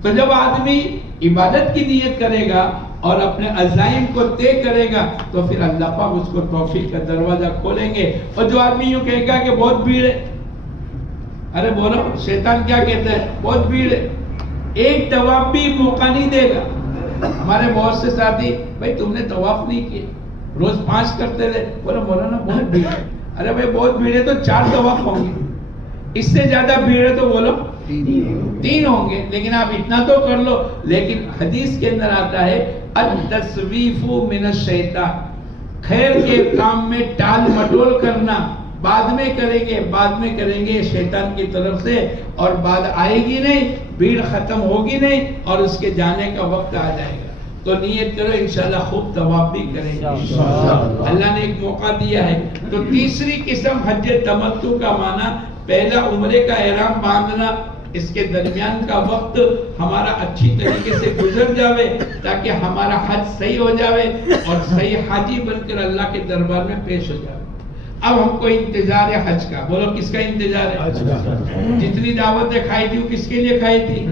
تو جب آدمی عبادت کی نیت کرے گا اور اپنے عزائم کو طے کرے گا تو پھر اللہ پاک اس کو توفیق کا دروازہ کھولیں گے۔ اور جو آدمی یوں کہے گا کہ بہت بھیڑ ہے، ارے بولو شیطان کیا کہتا ہے؟ بہت بھیڑ ہے، ایک طواف بھی موقع نہیں دے گا۔ ہمارے بہت سے ساتھی، بھائی تم نے طواف نہیں کیے، روز 5 کرتے تھے، بولو مولانا بہت بھیڑ ہے۔ ارے بھائی بہت بھیڑ ہے تو 4 طواف ہوں گے، اس سے زیادہ بھیڑ ہے تو بولو 3 ہوں گے، لیکن آپ اتنا تو کر لو۔ لیکن حدیث کے اندر آتا ہے التسویف من الشیطان، خیر کے کام میں ٹال مٹول کرنا، بعد میں کریں گے شیطان کی طرف سے، اور بعد آئے گی نہیں، بھیڑ ختم ہوگی نہیں، اور اس کے جانے کا وقت آ جائے گا۔ تو نیت کرو انشاءاللہ خوب طواف بھی کریں گے، اللہ نے ایک موقع دیا ہے۔ تو تیسری قسم حج تمتع کا معنی، پہلا عمرے کا احرام باندھنا، اس کے درمیان کا وقت ہمارا اچھی طریقے سے گزر جاوے تاکہ ہمارا حج صحیح ہو جاوے اور صحیح حاجی بن کر اللہ کے دربار میں پیش ہو جاوے۔ اب ہم کو انتظار ہے حج کا، بولو کس کا انتظار ہے؟ جتنی دعوتیں کھائی تھی وہ کس کے لیے کھائی تھی؟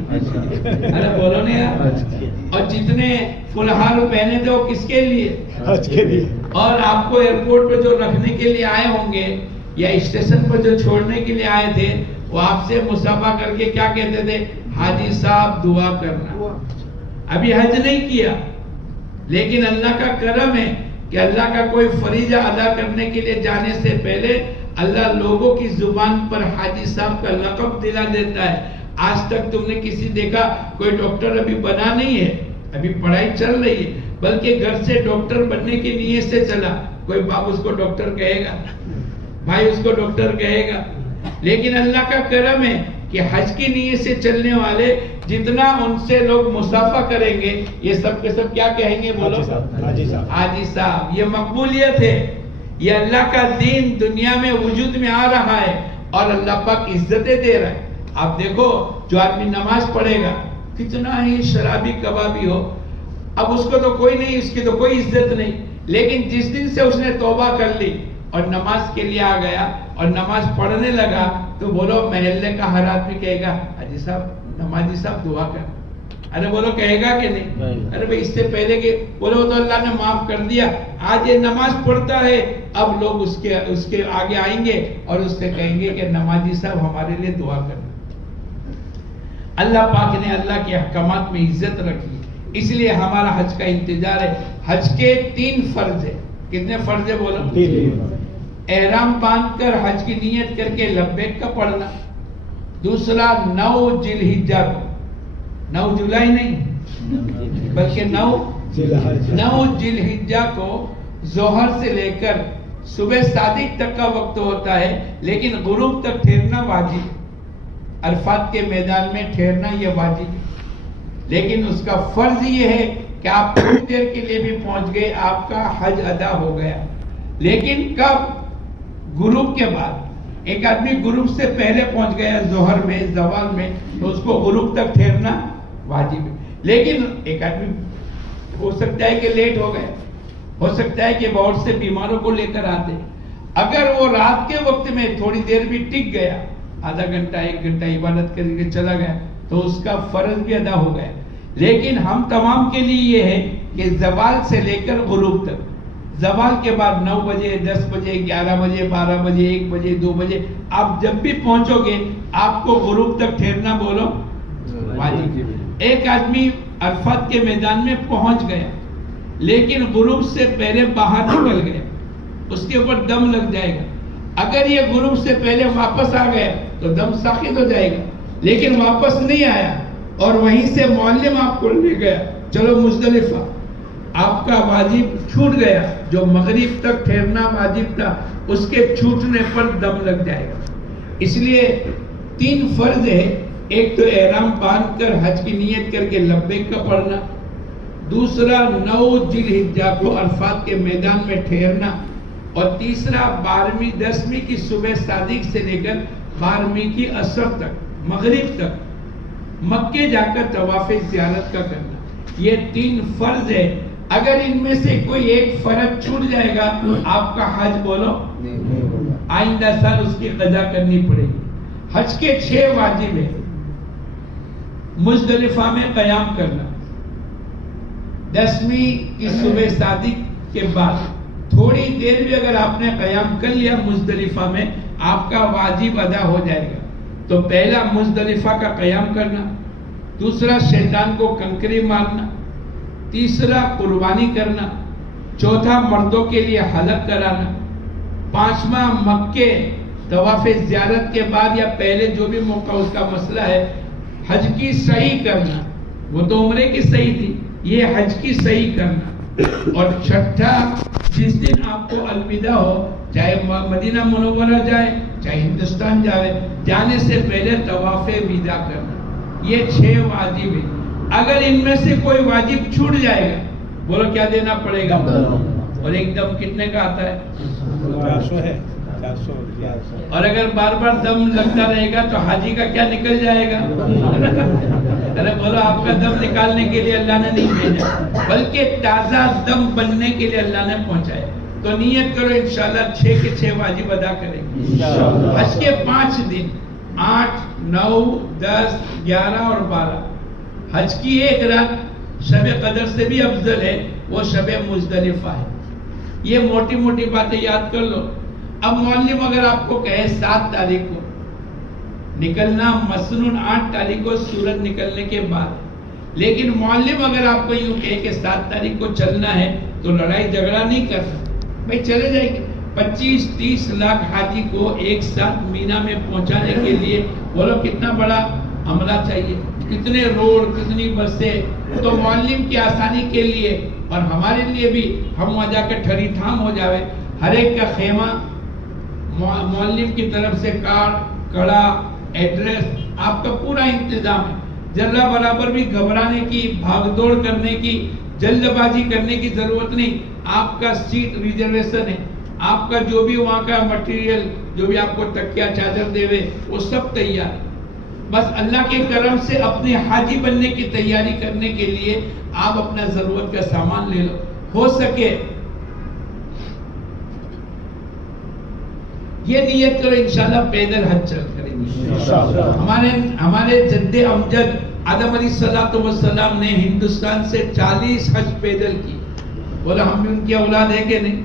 ارے بولو نہیں یار۔ اور جتنے فلہار پہنے تھے وہ کس کے لیے؟ حج کے لیے۔ اور آپ کو ایئرپورٹ پہ جو رکھنے کے لیے آئے ہوں گے یا اسٹیشن پر جو چھوڑنے کے لیے آئے تھے، وہ آپ سے مصافحہ کر کے کیا کہتے تھے؟ حاجی صاحب دعا کرنا۔ ابھی حج نہیں کیا، لیکن اللہ کا کرم ہے کہ اللہ کا کوئی فریضہ ادا کرنے کے لیے جانے سے پہلے اللہ لوگوں کی زبان پر حاجی صاحب کا لقب دلا دیتا ہے۔ آج تک تم نے کسی دیکھا کوئی ڈاکٹر ابھی بنا نہیں ہے، ابھی پڑھائی چل رہی ہے، بلکہ گھر سے ڈاکٹر بننے کی نیت سے چلا، کوئی باپ اس کو ڈاکٹر کہے گا، بھائی اس کو ڈاکٹر کہے گا، لیکن اللہ کا کرم ہے کہ حج کی نیت سے چلنے والے جتنا ان سے لوگ مسافہ کریں گے یہ سب کے سب کیا کہیں گے؟ بولو حاجی صاحب. یہ مقبولیت ہے، یہ اللہ کا دین دنیا میں وجود میں آ رہا ہے اور اللہ پاک عزتیں دے رہا ہے. آپ دیکھو جو آدمی نماز پڑھے گا کتنا ہی شرابی کبابی ہو، اب اس کو تو کوئی نہیں، اس کی تو کوئی عزت نہیں، لیکن جس دن سے اس نے توبہ کر لی اور نماز کے لیے آ گیا اور نماز پڑھنے لگا تو بولو محلے کا ہر آدمی کہے گا حاجی صاحب نمازی صاحب دعا کر. ارے بولو کہے گا کہ نہیں؟ ارے بھائی اس سے پہلے کہ بولو تو اللہ نے معاف کر دیا، آج یہ نماز پڑھتا ہے، اب لوگ اس کے آگے آئیں گے اور اس سے کہیں گے کہ نمازی صاحب ہمارے لیے دعا کر. اللہ پاک نے اللہ کے احکامات میں عزت رکھی، اس لیے ہمارا حج کا انتظار ہے. حج کے 3 فرض ہے. کتنے فرض ہے بولو؟ احرام باندھ کر حج کی نیت کر کے لبیک کا پڑھنا. دوسرا 9 ذی الحجہ کو، 9 جولائی نہیں بلکہ 9 ذی الحجہ کو ظہر سے لے کر صبح صادق تک کا وقت ہوتا ہے، لیکن غروب تک ٹھہرنا واجب. عرفات کے میدان میں ٹھہرنا یہ واجب، لیکن اس کا فرض یہ ہے کہ آپ تھوڑی دیر کے لیے بھی پہنچ گئے آپ کا حج ادا ہو گیا. لیکن کب؟ غروب کے بعد. ایک آدمی غروب سے پہلے پہنچ گیا ظہر میں زوال میں تو اس کو غروب تک ٹھہرنا واجب ہے. لیکن ایک آدمی ہو سکتا ہے کہ لیٹ ہو گیا، ہو سکتا ہے کہ بہت سے بیماروں کو لے کر آتے، اگر وہ رات کے وقت میں تھوڑی دیر بھی ٹک گیا، آدھا گھنٹہ 1 گھنٹہ عبادت کر کے چلا گیا تو اس کا فرض بھی ادا ہو گیا. لیکن ہم تمام کے لیے یہ ہے کہ زوال سے لے کر غروب تک، زوال کے بعد 9 بجے 10 بجے 11 بجے 12 بجے 1 بجے 2 بجے آپ جب بھی پہنچو گے آپ کو غروب تک ٹھہرنا بولو واجب. ایک آدمی عرفات کے میدان میں پہنچ گیا لیکن غروب سے پہلے باہر نکل گیا، اس کے اوپر دم لگ جائے گا. اگر یہ غروب سے پہلے واپس آ گیا تو دم ساخت ہو جائے گا، لیکن واپس نہیں آیا اور وہیں سے معلم آپ کو لے گیا چلو مزدلفہ، آپ کا واجب چھوٹ گیا. جو مغرب تک ٹھہرنا واجب تھا اس کے چھوٹنے پر دم لگ جائے گا. اس لیے 3 فرض ہے. ایک تو احرام باندھ کر حج کی نیت کر کے لبیک کا پڑھنا، دوسرا 9 ذی الحجہ کو عرفات کے میدان میں ٹھہرنا، اور تیسرا 12ویں 10ویں کی صبح صادق سے لے کر 12ویں کی عصر تک مغرب تک مکے جا کر طواف زیارت کا کرنا. یہ 3 فرض ہے. اگر ان میں سے کوئی ایک فرض چھوٹ جائے گا آپ کا حج بولو آئندہ سال اس کی قضا کرنی پڑے گی. حج کے 6 واجب ہیں. مزدلفہ میں قیام کرنا، 10ویں کی صبح صادق کے بعد تھوڑی دیر بھی اگر آپ نے قیام کر لیا مزدلفہ میں آپ کا واجب ادا ہو جائے گا. تو پہلا مزدلفہ کا قیام کرنا، دوسرا شیطان کو کنکری مارنا، تیسرا قربانی کرنا، چوتھا مردوں کے لیے حلق کرانا، 5واں مکے طواف زیارت کے بعد یا پہلے جو بھی موقع اس کا مسئلہ ہے حج کی صحیح کرنا. وہ تو عمرے کی صحیح تھی، یہ حج کی صحیح کرنا. اور چھٹا جس دن آپ کو الوداع ہو، چاہے مدینہ منورہ جائے چاہے ہندوستان جائے، جانے سے پہلے طواف وداع کرنا. یہ 6 واجب ہیں. اگر ان میں سے کوئی واجب چھوٹ جائے گا بولو کیا دینا پڑے گا؟ اور ایک دم کتنے کا آتا ہے؟ 400 ہے. اور اگر بار بار دم لگتا رہے گا تو حاجی کا کیا نکل جائے گا؟ ارے بولو آپ کا دم نکالنے کے لیے اللہ نے نہیں بھیجا بلکہ تازہ دم بننے کے لیے اللہ نے پہنچایا. تو نیت کرو انشاءاللہ 6 کے 6 واجب ادا کریں گے. حج کے 5 دن 8 9 10 11 اور 12. حج کی ایک رات شب قدر سے بھی افضل ہے، وہ شب مزدلفہ ہے. یہ موٹی موٹی باتیں یاد کر لو. اب معلم اگر آپ کو کہے 7 تاریخ کو نکلنا، مسنون 8 تاریخ کو سورج نکلنے کے بعد، لیکن معلم اگر آپ کو یوں کہے کہ 7 تاریخ کو چلنا ہے تو لڑائی جھگڑا نہیں کرنا بھائی چلے جائے گی. 25-30 لاکھ حاجی کو ایک ساتھ مینا میں پہنچانے کے لیے بولو کتنا بڑا عملہ چاہیے، کتنے روڈ کتنی بسیں. تو معلم کی آسانی کے لیے اور ہمارے لیے بھی ہم وہاں جا کے ٹھری تھام ہو جاوے. ہر ایک کا خیمہ معلم کی طرف سے کارڈ کڑا ایڈریس آپ کا پورا انتظام ہے. ذرہ برابر بھی گھبرانے کی، بھاگ دوڑ کرنے کی، جلد بازی کرنے کی ضرورت نہیں. آپ کا سیٹ ریزرویشن ہے، آپ کا جو بھی وہاں کا مٹیریل، جو بھی آپ کو تکیا چادر دے ہوئے، وہ سب تیار. بس اللہ کے کرم سے اپنے حاجی بننے کی تیاری کرنے کے لیے آپ اپنا ضرورت کا سامان لے لو. ہو سکے یہ نیت کرو انشاءاللہ پیدل حج چل کریں گے. ہمارے جد امجد آدم علیہ السلام نے ہندوستان سے 40 حج پیدل کی. بولا ہم بھی ان کی اولاد ہے کہ نہیں؟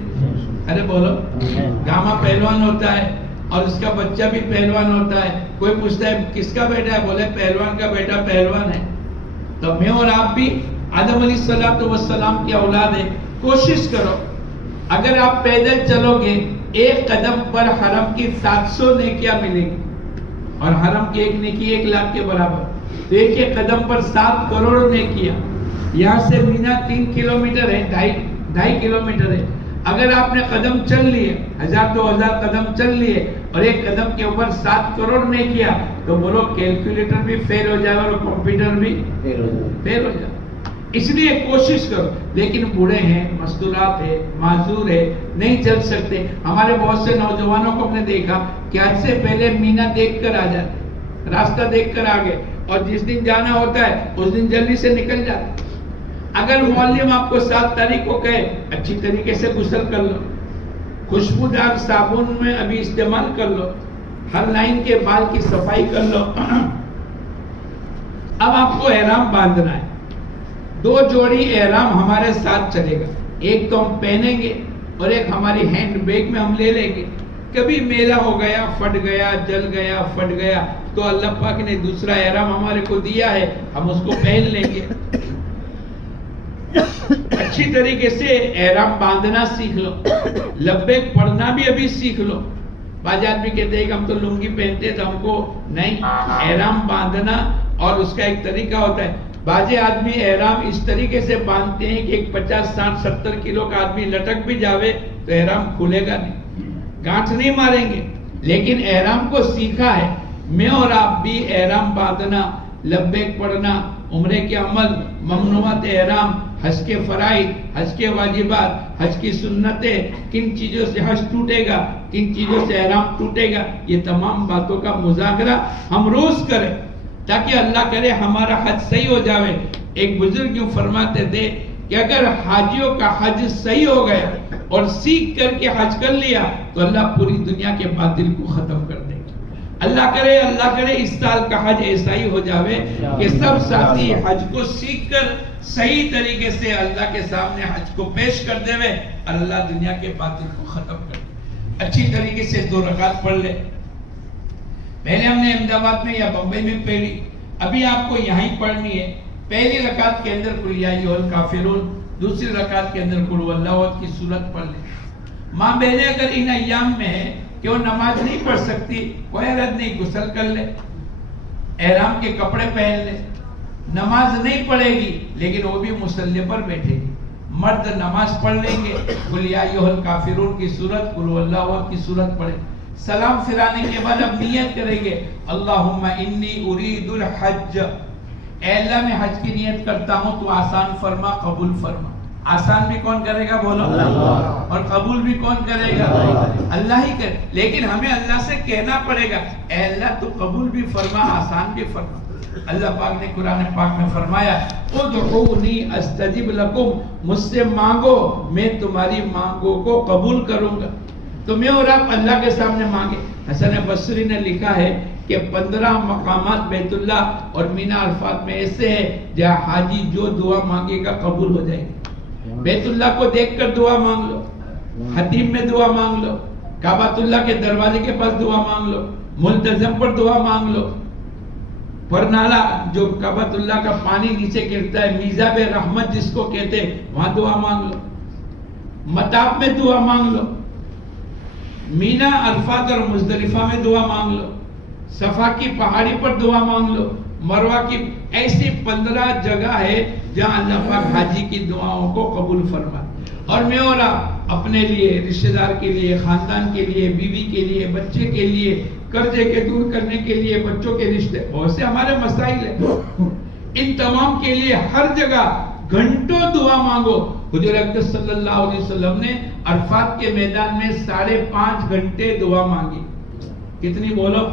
ارے بولو. گاما پہلوان ہوتا ہے اور اس کا بچہ بھی پہلوان ہوتا ہے. کوئی پوچھتا ہے کس کا بیٹا ہے؟ بولے پہلوان کا بیٹا پہلوان ہے. تو میں اور آپ بھی آدم علیہ السلام کی اولاد ہے. کوشش کرو اگر آپ پیدل چلو گے ایک قدم پر حرم کی 700 نیکیاں ملے گی اور حرم کی ایک نیکی 1 لاکھ کے برابر. تو ایک ایک قدم پر 7 کروڑ نیکیاں. یہاں سے مینا 3 کلومیٹر ہے، 2.5 کلومیٹر ہے. اگر آپ نے قدم چل لیے 1000-2000 قدم چل لیے اور ایک قدم کے اوپر 7 کروڑ نیکیاں، تو بولو کیلکولیٹر بھی فیل ہو جائے اور کمپیوٹر بھی فیل ہو جائے. اس لیے کوشش کرو. لیکن بوڑھے ہیں، مستورات ہے، معذور ہے، نہیں چل سکتے. ہمارے بہت سے نوجوانوں کو ہم نے دیکھا کہ حج سے پہلے مینا دیکھ کر آ جاتے، راستہ دیکھ کر آگے، اور جس دن جانا ہوتا ہے اس دن جلدی سے نکل جاتے. اگر معلم آپ کو 7 تاریخ کو کہے اچھی طریقے سے غسل کر لو، خوشبودار صابن میں ابھی استعمال کر لو، ہر لائن کے بال کی صفائی کر لو. اب آپ کو احرام باندھنا ہے. 2 جوڑی احرام ہمارے ساتھ چلے گا. ایک تو ہم پہنیں گے اور ایک ہماری ہینڈ بیگ میں ہم لے لیں گے. کبھی میلہ ہو گیا، پھٹ گیا، جل گیا، پھٹ گیا، تو اللہ پاک نے دوسرا احرام ہمارے کو دیا ہے، ہم اس کو پہن لیں گے. اچھی طریقے سے احرام باندھنا سیکھ لو. لبیک پڑھنا بھی ابھی سیکھ لو. بعض آدمی کہتے ہیں کہ ہم تو لنگی پہنتے تو ہم کو نہیں. احرام باندھنا اور اس کا ایک طریقہ ہوتا ہے. بعض آدمی احرام اس طریقے سے باندھتے ہیں کہ ایک 50, 60, 70 کلو کا آدمی لٹک بھی جاوے تو احرام کھلے گا نہیں، گانٹھ نہیں ماریں گے. لیکن احرام کو سیکھا ہے. میں اور آپ بھی احرام باندھنا، لبیک پڑھنا، عمرے کے عمل، ممنوعات احرام، حج کے فرائض، حج کے واجبات، حج کی سنتیں، کن چیزوں سے حج ٹوٹے گا، کن چیزوں سے احرام ٹوٹے گا، یہ تمام باتوں کا مذاکرہ ہم روز کریں تاکہ اللہ کرے ہمارا حج صحیح ہو جاوے. ایک بزرگ یوں فرماتے تھے کہ اگر حاجیوں کا حج صحیح ہو گیا اور سیکھ کر کے حج کر لیا تو اللہ پوری دنیا کے باطل کو ختم کر دے گا. اللہ کرے اس سال کا حج ایسا ہی ہو جاوے کہ سب ساتھی حج کو سیکھ کر صحیح طریقے سے اللہ کے سامنے حج کو پیش کر دے اور اللہ دنیا کے باطل کو ختم کر دے. اچھی طریقے سے 2 رکعت پڑھ لے. پہلے ہم نے احمد آباد میں یا بمبئی میں پڑھی، ابھی آپ کو یہاں ہی پڑھنی ہے. پہلی رکعت کے اندر قل یا ایھا الکافرون، دوسری رکعت کے اندر قل ھو اللہ احد کی سورت پڑھ لے. ماں بہنیں اگر ان ایام میں ہے کہ وہ نماز نہیں پڑھ سکتی، کوئی حرج نہیں، غسل کر لے، احرام کے کپڑے پہن لے. نماز نہیں پڑھے گی لیکن وہ بھی مصلی پر بیٹھے گی. مرد نماز پڑھ لیں گے، قل یا ایھا الکافرون کی سورت، قل ھو اللہ احد کی سورت پڑھیں. سلام پھرانے کے بعد اب نیت کریں گے اللہم انی ارید الحج، اے اللہ میں حج کی نیت کرتا ہوں تو آسان فرما، قبول فرما. آسان بھی کون کرے گا بولو، اور قبول بھی کون کرے گا؟ اللہ ہی کرے. لیکن ہمیں اللہ سے کہنا پڑے گا اے اللہ تو قبول بھی فرما، آسان بھی فرما. اللہ پاک نے قرآن پاک میں فرمایا ادعونی استجب لکم، مجھ سے مانگو میں تمہاری مانگوں کو قبول کروں گا. تو میں اور آپ اللہ کے سامنے مانگے. حسن بصری نے لکھا ہے کہ 15 مقامات بیت اللہ اور مینا عرفات میں ایسے ہیں جہاں حاجی جو دعا مانگے گا قبول ہو جائے گی. بیت اللہ کو دیکھ کر دعا مانگ لو، حتیم میں دعا مانگ لو، کعبۃ اللہ کے دروازے کے پاس دعا مانگ لو، ملتزم پر دعا مانگ لو، پرنالا جو کعبۃ اللہ کا پانی نیچے گرتا ہے، میزاب رحمت جس کو کہتے ہیں، وہاں دعا مانگ لو، مطاف میں دعا مانگ لو، مینا عرفات اور مزدلفہ میں دعا مانگ لو، صفا کی پہاڑی پر دعا مانگ لو، مروہ کی. ایسی 15 جگہ ہے جہاں اللہ پاک حاجی کی دعاؤں کو قبول فرما. اور میں اور آپ اپنے لیے، رشتہ دار کے لیے، خاندان کے لیے، بیوی کے لیے، بچے کے لیے، قرضے کے دور کرنے کے لیے، بچوں کے رشتے، بہت سے ہمارے مسائل ہیں، ان تمام کے لیے ہر جگہ گھنٹوں دعا مانگو۔ حضور اقدس صلی اللہ علیہ وسلم نے عرفات کے میدان میں 5.5 گھنٹے دعا مانگی۔ کتنی بولو؟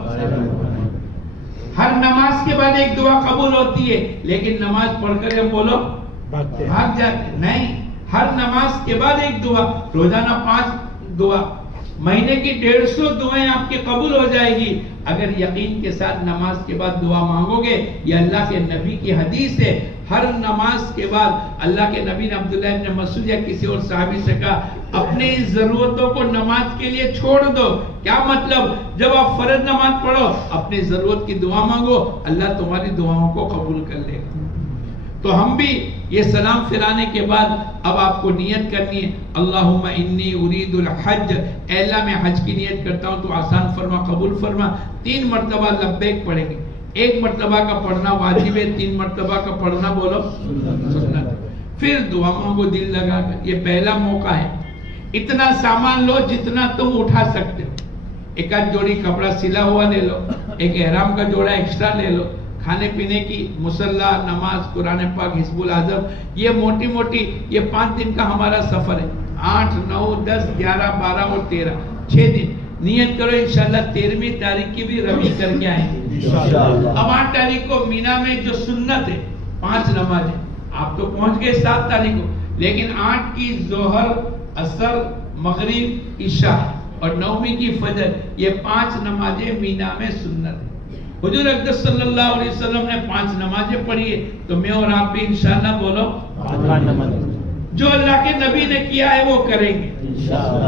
ہر نماز کے بعد ایک دعا قبول ہوتی ہے، لیکن نماز پڑھ کر ہم بولو بھاگ جاتے نہیں۔ ہر نماز کے بعد ایک دعا، روزانہ 5 دعا، مہینے کی 150 دعائیں آپ کی قبول ہو جائے گی اگر یقین کے ساتھ نماز کے بعد دعا مانگو گے۔ یہ اللہ کے نبی کی حدیث ہے، ہر نماز کے بعد اللہ کے نبی نے عبداللہ ابن مسعود یا کسی اور صحابی سے کہا اپنی ضرورتوں کو نماز کے لیے چھوڑ دو۔ کیا مطلب؟ جب آپ فرض نماز پڑھو اپنی ضرورت کی دعا مانگو، اللہ تمہاری دعاؤں کو قبول کر لے گا۔ تو ہم بھی یہ سلام پھرانے کے بعد اب آپ کو نیت کرنی ہے، اللہم انی ارید الحج، اے اللہ میں حج کی نیت کرتا ہوں تو آسان فرما، قبول فرما۔ 3 مرتبہ لبیک پڑھیں گے، 1 مرتبہ کا پڑھنا واجب ہے، 3 مرتبہ کا پڑھنا بولو سنت۔ پھر دعا مانگو دل لگا کر، یہ پہلا موقع ہے۔ اتنا سامان لو جتنا تم اٹھا سکتے ہو، 1 جوڑی کپڑا سلا ہوا لے لو، ایک احرام کا جوڑا ایکسٹرا لے لو، کھانے پینے کی، مصلی، نماز، قرآن پاک، حزب العظم، یہ موٹی موٹی، یہ 5 دن کا ہمارا سفر ہے، 8، 9، 10، 11، 12 اور 13، 6 دن۔ نیت کرو انشاءاللہ 13ویں تاریخ کی بھی رمی کر کے آئیں گے۔ اب 8 تاریخ کو مینا میں جو سنت ہے 5 نمازیں، آپ تو پہنچ گئے 7 تاریخ کو، لیکن 8 کی ظہر، عصر، مغرب، عشاء اور 9ویں کی فجر، یہ 5 نمازیں مینا میں سنت ہے۔ حضور اقدس صلی اللہ علیہ وسلم نے 5 نمازیں پڑھی ہے، تو میں اور آپ بھی انشاءاللہ بولو جو اللہ کے نبی نے کیا ہے وہ کریں گے۔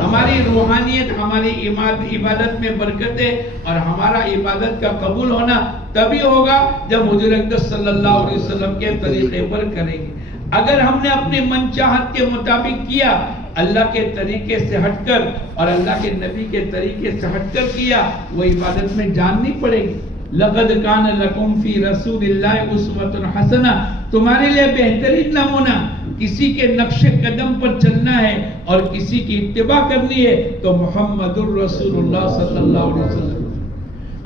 ہماری روحانیت، ہماری عبادت میں برکتیں اور ہمارا عبادت کا قبول ہونا تبھی ہوگا جب حضور اقدس صلی اللہ علیہ وسلم کے طریقے پر کریں گے۔ اگر ہم نے اپنی من چاہت کے مطابق کیا، اللہ کے طریقے سے ہٹ کر اور اللہ کے نبی کے طریقے سے ہٹ کر کیا، وہ عبادت میں جان نہیں پڑے گی۔ لقد کان لکم فی رسول اللہ اسوۃ حسنہ، تمہارے لیے بہترین نمونہ، کسی کے نقش قدم پر چلنا ہے اور کسی کی اتباع کرنی ہے تو محمد الرسول اللہ صلی اللہ علیہ وسلم۔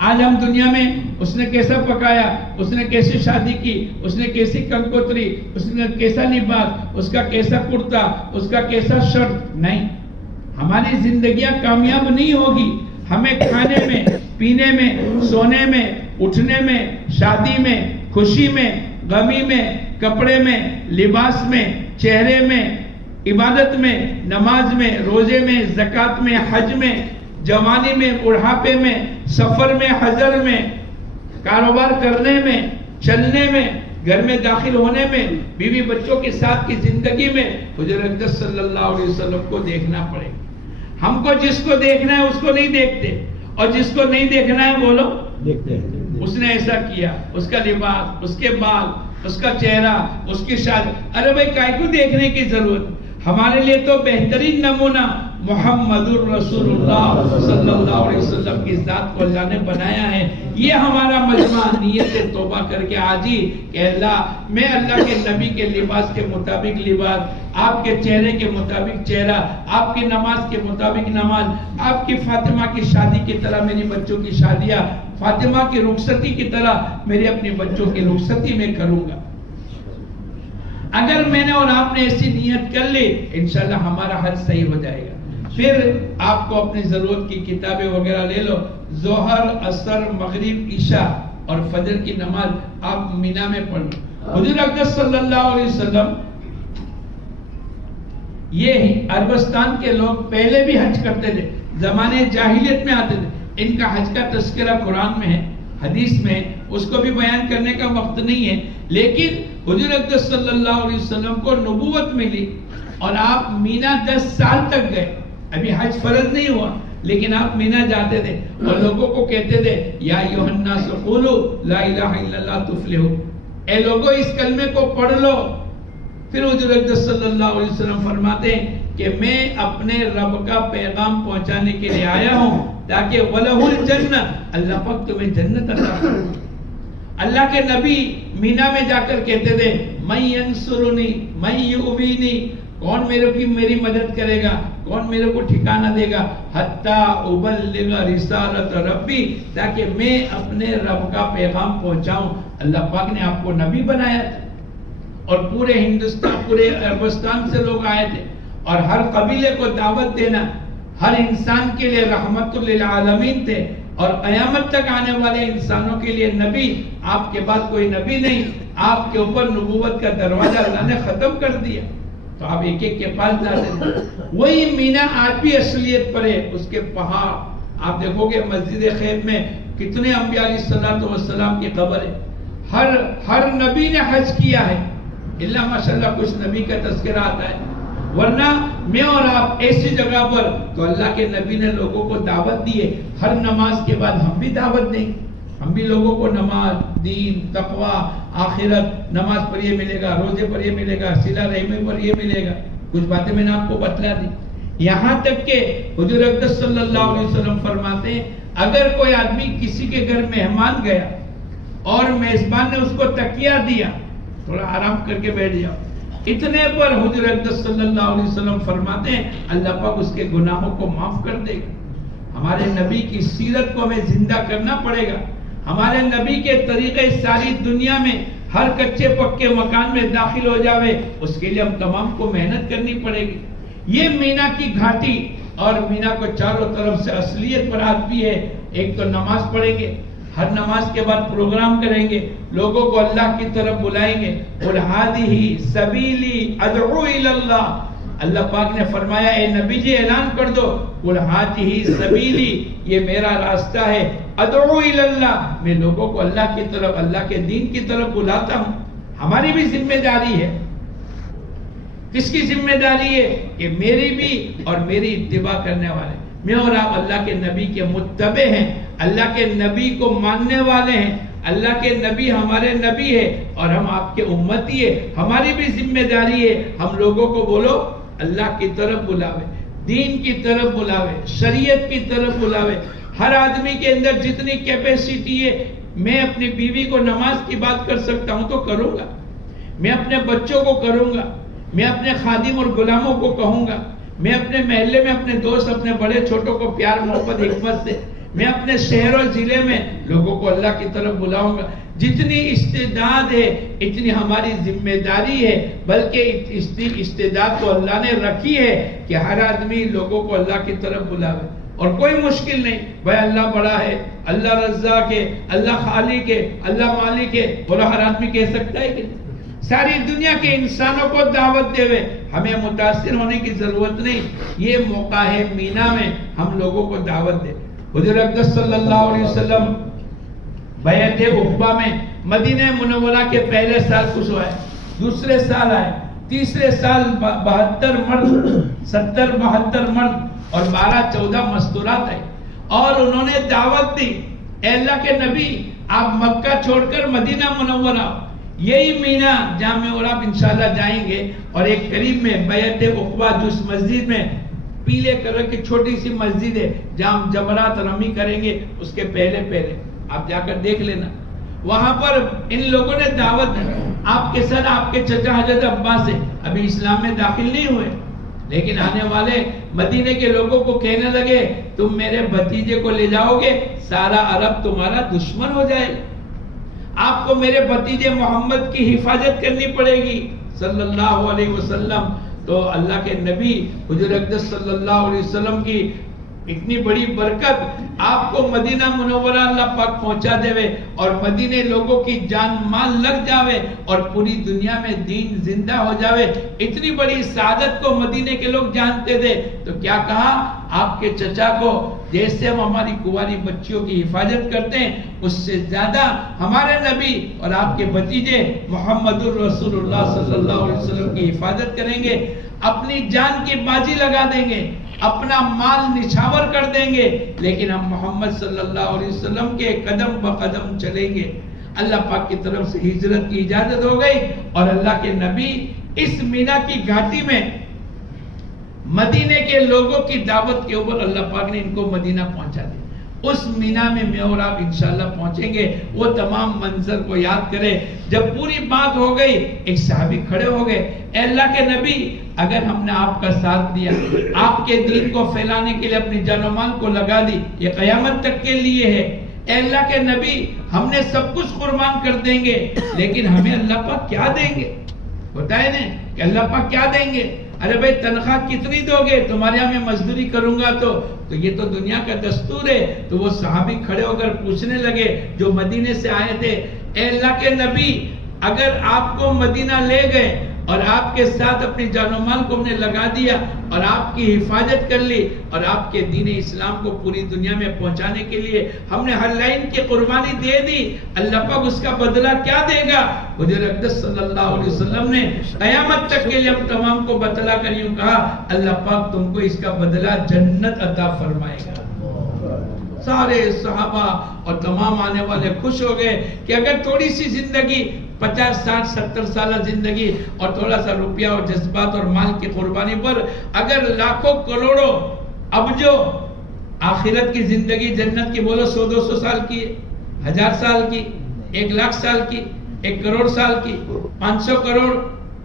آج ہم دنیا میں اس نے کیسا پکایا، اس نے کیسی شادی کی، اس نے کیسی کنکوتری، اس نے کیسا لباس، اس کا کیسا کرتا، اس کا کیسا شرط، نہیں۔ ہماری زندگیاں کامیاب نہیں ہوگی، ہمیں کھانے میں، پینے میں، سونے میں، اٹھنے میں، شادی میں، خوشی میں، غمی میں، کپڑے میں، لباس میں، چہرے میں، عبادت میں، نماز میں، روزے میں، زکوٰۃ میں، حج میں، جوانی میں، بڑھاپے میں، سفر میں، حضر میں، کاروبار کرنے میں، چلنے میں، گھر میں داخل ہونے میں، بیوی بچوں کے ساتھ کی زندگی میں حضور اقدس صلی اللہ علیہ وسلم کو دیکھنا پڑے گا۔ ہم کو جس کو دیکھنا ہے اس کو نہیں دیکھتے، اور جس کو نہیں دیکھنا ہے بولو دیکھتے ہیں۔ اس نے ایسا کیا، اس کا لباس، اس کے بال، اس کا چہرہ، اس کی شادی، ارے بھائی کائے کو دیکھنے کی ضرورت؟ ہمارے لیے تو بہترین نمونہ محمد الرسول اللہ صلی اللہ علیہ وسلم کی ذات کو اللہ نے بنایا ہے۔ یہ ہمارا مجمع نیت توبہ کر کے آج ہی کہ اللہ میں اللہ کے نبی کے لباس کے مطابق لباس، آپ کے چہرے کے مطابق چہرہ، آپ کی نماز کے مطابق نماز، آپ کی فاطمہ کی شادی کی طرح میری بچوں کی شادیاں، فاطمہ کی رخصتی کی طرح میرے اپنے بچوں کی رخصتی میں کروں گا۔ اگر میں نے اور آپ نے ایسی نیت کر لی انشاءاللہ ہمارا حج صحیح ہو جائے گا۔ پھر آپ کو اپنی ضرورت کی کتابیں وغیرہ لے لو، ظہر، عصر، مغرب، عشاء اور فجر کی نماز آپ مینا میں پڑھ لو۔ حضور اقدس صلی اللہ علیہ وسلم، یہ عربستان کے لوگ پہلے بھی حج کرتے تھے، زمانے جاہلیت میں آتے تھے، ان کا حج کا تذکرہ قرآن میں ہے، حدیث میں، اس کو بھی بیان کرنے کا وقت نہیں ہے، لیکن حضور اقدس صلی اللہ علیہ وسلم کو نبوت ملی اور آپ مینا 10 سال تک گئے، ابھی حج فرض نہیں ہوا لیکن آپ مینا جاتے تھے اور لوگوں کو کہتے تھے یا ایھا الناس قولوا لا الہ الا اللہ تفلحوا، اے لوگوں اس کلمے کو پڑھ لو۔ پھر حضور اقدس صلی اللہ علیہ وسلم فرماتے ہیں کہ میں اپنے رب کا پیغام پہنچانے کے لیے آیا ہوں تاکہ وَلَهُ الْجَنَّةُ، اللہ پاک تمہیں جنت عطا کرے۔ اللہ کے نبی مینا میں جا کر کہتے تھے مَن يَنصُرُنِي مَن يُؤْوِينِي کون میری مدد کرے گا، کون میرے کو ٹھکانہ دے گا؟ حتی ابلغ رسالت ربی، تاکہ میں اپنے رب کا پیغام پہنچاؤں۔ اللہ پاک نے آپ کو نبی بنایا تھا، اور پورے ہندوستان، پورے عربستان سے لوگ آئے تھے، اور ہر قبیلے کو دعوت دینا، ہر انسان کے لیے رحمت للعالمین تھے، اور قیامت تک آنے والے انسانوں کے لیے نبی، آپ کے بعد کوئی نبی نہیں، آپ کے اوپر نبوت کا دروازہ اللہ نے ختم کر دیا، تو آپ ایک ایک کے پاس جاتے تھے۔ وہی مینا آج بھی اصلیت پر ہے، اس کے پہاڑ آپ دیکھو گے، مسجد خیف میں کتنے انبیاء علیہ السلام کی قبر ہے، ہر نبی نے حج کیا ہے، اللہ ماشاءاللہ کچھ نبی کا تذکرہ آتا ہے، ورنہ میں اور آپ ایسی جگہ پر، تو اللہ کے نبی نے لوگوں کو دعوت دی ہے۔ ہر نماز کے بعد ہم بھی دعوت دیں، ہم بھی لوگوں کو نماز، دین، تقوی، آخرت، نماز پر یہ ملے گا، روزے پر یہ ملے گا، صلہ رحمی پر یہ ملے گا، کچھ باتیں میں نے آپ کو بتلا دی۔ یہاں تک کہ حضور اقدس صلی اللہ علیہ وسلم فرماتے ہیں، اگر کوئی آدمی کسی کے گھر مہمان گیا اور میزبان نے اس کو تکیہ دیا، تھوڑا آرام کر کے بیٹھ جاؤ، اتنے پر حضور اقدس صلی اللہ علیہ وسلم فرماتے ہیں اللہ پاک اس کے گناہوں کو معاف کر دے گا۔ ہمارے نبی کی سیرت کو ہمیں زندہ کرنا پڑے گا، ہمارے نبی کے طریقے ساری دنیا میں ہر کچے پکے مکان میں داخل ہو جاوے، اس کے لیے ہم تمام کو محنت کرنی پڑے گی۔ یہ مینا کی گھاٹی، اور مینا کو چاروں طرف سے اصلیت پر ہاتھ بھی ہے۔ ایک تو نماز پڑھیں گے، ہر نماز کے بعد پروگرام کریں گے، لوگوں کو اللہ کی طرف بلائیں گے، قُلْ هَٰذِهِ سَبِيلِي أَدْعُو إِلَى اللَّهِ، اللہ پاک نے فرمایا اے نبی جی اعلان کر دو، قُلْ هَٰذِهِ سَبِيلِي، یہ میرا راستہ ہے، أَدْعُو إِلَى اللَّهِ، میں لوگوں کو اللہ کی طرف، اللہ کے دین کی طرف بلاتا ہوں۔ ہماری بھی ذمہ داری ہے، کس کی ذمہ داری ہے؟ کہ میری بھی اور میری اتباع کرنے والے، میں اور آپ اللہ کے نبی کے متبع ہیں، اللہ کے نبی کو ماننے والے ہیں، اللہ کے نبی ہمارے نبی ہے اور ہم آپ کے امتی ہے۔ ہماری بھی ذمہ داری ہے، ہم لوگوں کو بولو اللہ کی طرف بلاوے، دین کی طرف بلاوے، شریعت کی طرف بلاوے۔ ہر آدمی کے اندر جتنی کیپیسٹی ہے، میں اپنی بیوی کو نماز کی بات کر سکتا ہوں تو کروں گا، میں اپنے بچوں کو کروں گا، میں اپنے خادم اور غلاموں کو کہوں گا، میں اپنے محلے میں اپنے دوست، اپنے بڑے چھوٹوں کو پیار محبت حکمت سے، میں اپنے شہر اور ضلع میں لوگوں کو اللہ کی طرف بلاؤں گا۔ جتنی استعداد ہے اتنی ہماری ذمہ داری ہے، بلکہ اتنی استعداد تو اللہ نے رکھی ہے کہ ہر آدمی لوگوں کو اللہ کی طرف بلاوے، اور کوئی مشکل نہیں۔ بھائی اللہ بڑا ہے، اللہ رزاق ہے، اللہ خالق ہے، اللہ مالک ہے، بولا ہر آدمی کہہ سکتا ہے کہ ساری دنیا کے انسانوں کو دعوت دے ہوئے، ہمیں متاثر ہونے کی ضرورت نہیں۔ یہ موقع ہے مینا میں ہم لوگوں کو دعوت دے۔ حضور اقدس صلی اللہ علیہ وسلم بیعت عقبہ میں مدینہ منورہ کے پہلے سال خوش ہوئے، دوسرے سال آئے، تیسرے سال 72 مرد، 70-72 مرد اور 12-14 مستورات آئے، اور انہوں نے دعوت دی، اے اللہ کے نبی آپ مکہ چھوڑ کر مدینہ منورہ، یہی مینا جہاں میں اور آپ انشاءاللہ جائیں گے، اور ایک قریب میں بیعت عقبہ جس مسجد میں پیلے کلر کی چھوٹی سی مسجد ہے جہاں ہم جمرات رمی کریں گے، اس کے پہلے آپ جا کر دیکھ لینا، وہاں پر ان لوگوں نے دعوت دی۔ آپ کے سر آپ کے چچا حضرت عباس سے ابھی اسلام میں داخل نہیں ہوئے، لیکن آنے والے مدینے کے لوگوں کو کہنے لگے تم میرے بھتیجے کو لے جاؤ گے سارا عرب تمہارا دشمن ہو جائے گا، آپ کو میرے بھتیجے محمد کی حفاظت کرنی پڑے گی صلی اللہ علیہ وسلم۔ تو اللہ کے نبی حضور اقدس صلی اللہ علیہ وسلم کی اتنی بڑی برکت، آپ کو مدینہ منورہ اللہ پاک پہنچا دے اور مدینے لوگوں کی جان مال لگ جاوے اور پوری دنیا میں دین زندہ ہو جاوے، اتنی بڑی سعادت کو مدینے کے لوگ جانتے تھے۔ تو کیا کہا آپ کے چچا کو، جیسے ہم ہماری کنواری بچیوں کی حفاظت کرتے ہیں اس سے زیادہ ہمارے نبی اور آپ کے بھتیجے محمد الرسول اللہ صلی اللہ علیہ وسلم کی حفاظت کریں گے، اپنی جان کی بازی لگا دیں گے، اپنا مال نچھاور کر دیں گے، لیکن ہم محمد صلی اللہ علیہ وسلم کے قدم بقدم چلیں گے۔ اللہ پاک کی طرف سے ہجرت کی اجازت ہو گئی اور اللہ کے نبی اس مینا کی گھاٹی میں مدینے کے لوگوں کی دعوت کے اوپر اللہ پاک نے ان کو مدینہ پہنچا دیا۔ اس مینا میں اور آپ انشاءاللہ پہنچیں گے. وہ تمام منظر کو یاد کرے. جب پوری بات ہو گئی ایک صحابی کھڑے ہو گئے, اے اللہ کے نبی اگر ہم نے آپ کا ساتھ دیا, آپ کے دین کو پھیلانے کے لیے اپنی جان و مال کو لگا دی, یہ قیامت تک کے لیے ہے, اے اللہ کے نبی ہم نے سب کچھ قربان کر دیں گے, لیکن ہمیں اللہ پاک کیا دیں گے؟ بتائیں نا کہ اللہ پاک کیا دیں گے؟ ارے بھائی تنخواہ کتنی دو گے؟ تمہارے یہاں میں مزدوری کروں گا تو یہ تو دنیا کا دستور ہے. تو وہ صحابی کھڑے ہو کر پوچھنے لگے جو مدینے سے آئے تھے, اے اللہ کے نبی اگر آپ کو مدینہ لے گئے اور آپ کے ساتھ اپنی جان و مال کو ہم نے لگا دیا اور آپ کی حفاظت کر لی اور آپ کے دین اسلام کو پوری دنیا میں پہنچانے کے لیے ہم نے ہر لائن کی قربانی دے دی, اللہ پاک اس کا بدلہ کیا دے گا؟ حضور اقدس صلی اللہ علیہ وسلم نے قیامت تک کے لیے ہم تمام کو بتلا کر یوں کہا, اللہ پاک تم کو اس کا بدلہ جنت عطا فرمائے گا. سارے صحابہ اور تمام آنے والے خوش ہو گئے کہ اگر تھوڑی سی زندگی 50 60 70 سالہ زندگی اور تھوڑا سا روپیہ اور جذبات اور مال کی قربانی پر اگر لاکھوں کروڑوں اب جو آخرت کی زندگی جنت کی بولو 100 200 سال کی, 1000 سال کی, 1 لاکھ سال کی, 1 کروڑ سال کی, 500 کروڑ,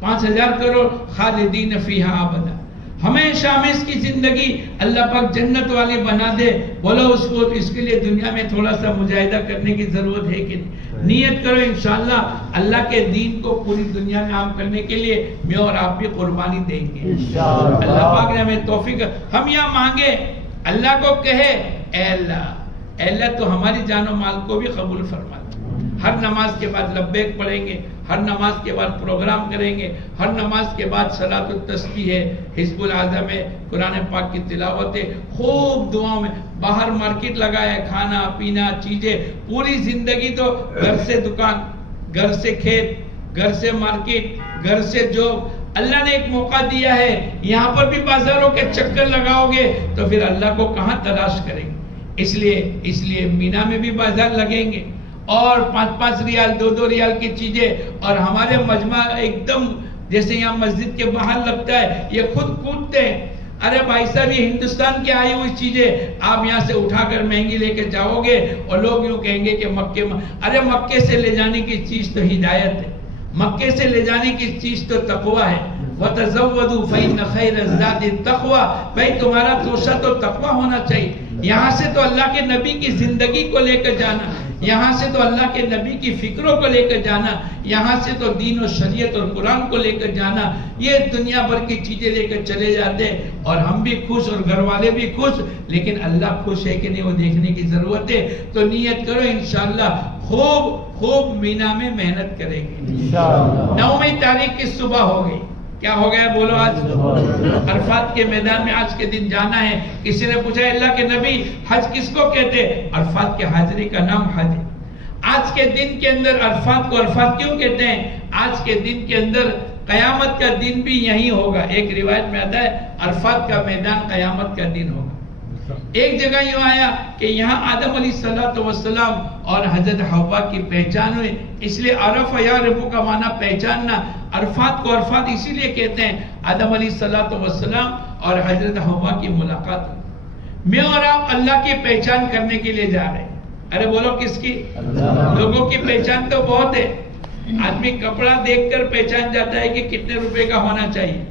5000 کروڑ, خالدین فیہا ابدا, ہمیشہ ہمیں اس کی زندگی اللہ پاک جنت والی بنا دے. بولو اس کے لیے دنیا میں تھوڑا سا مجاہدہ کرنے کی ضرورت ہے کہ نیت کرو انشاءاللہ اللہ کے دین کو پوری دنیا میں عام کرنے کے لیے میں اور آپ بھی قربانی دیں گے اللہ پاک نے ہمیں توفیق. ہم یہاں مانگے, اللہ کو کہے اے اللہ تو ہماری جان و مال کو بھی قبول فرما. ہر نماز کے بعد لبیک پڑھیں گے, ہر نماز کے بعد پروگرام کریں گے, ہر نماز کے بعد صلاۃ التسبیح ہے, حزب العظم ہے, قرآن پاک کی تلاوت ہے, خوب دعاؤں میں باہر مارکیٹ لگا ہے, کھانا پینا چیزیں, پوری زندگی تو گھر سے دکان, گھر سے کھیت, گھر سے مارکیٹ, گھر سے جاب. اللہ نے ایک موقع دیا ہے, یہاں پر بھی بازاروں کے چکر لگاؤ گے تو پھر اللہ کو کہاں تلاش کریں گے؟ اس لیے مینا میں بھی بازار لگیں گے اور 5-5 ریال 2-2 ریال کی چیزیں, اور ہمارے مجمع ایک دم جیسے یہاں مسجد کے باہر لگتا ہے, یہ خود کودتے ہیں. ارے بھائی صاحب یہ ہندوستان کی آئی ہوئی چیزیں آپ یہاں سے اٹھا کر مہنگی لے کے جاؤ گے اور لوگ یوں کہیں گے کہ ارے مکے سے لے جانے کی چیز تو ہدایت ہے, مکے سے لے جانے کی چیز تو تقویٰ ہے. وَتَزَوَّدُوا فَإِنَّ خَيْرَ الزَّادِ التَّقْوَىٰ, بھائی تمہارا توشہ تو تقویٰ ہونا چاہیے. یہاں سے تو اللہ کے نبی کی زندگی کو لے کر جانا, یہاں سے تو اللہ کے نبی کی فکروں کو لے کر جانا, یہاں سے تو دین و شریعت اور قرآن کو لے کر جانا. یہ دنیا بھر کی چیزیں لے کر چلے جاتے اور ہم بھی خوش اور گھر والے بھی خوش, لیکن اللہ خوش ہے کہ نہیں وہ دیکھنے کی ضرورت ہے. تو نیت کرو انشاءاللہ خوب مینا میں محنت کریں گے. 9ویں تاریخ کی صبح ہو گئی, کیا ہو گیا بولو؟ آج عرفات کے میدان میں آج کے دن جانا ہے. کسی نے پوچھا اللہ کے نبی حج کس کو کہتے؟ عرفات کے حاضری کا نام حج ہے. آج کے دن کے اندر عرفات کو عرفات کیوں کہتے ہیں؟ آج کے دن کے اندر قیامت کا دن بھی یہی ہوگا. ایک روایت میں آتا ہے عرفات کا میدان قیامت کا دن ہوگا. ایک جگہ یوں آیا کہ یہاں آدم علیہ السلام اور حضرت حوا کی پہچان ہوئی, اس لیے عرف یا ربو کا معنی پہچاننا. عرفات کو عرفات اسی لیے کہتے ہیں آدم علیہ السلام اور حضرت حوا کی ملاقات. میں اور آپ اللہ کی پہچان کرنے کے لیے جا رہے ہیں. ارے بولو کس کی؟ لوگوں کی پہچان تو بہت ہے. آدمی کپڑا دیکھ کر پہچان جاتا ہے کہ کتنے روپے کا ہونا چاہیے.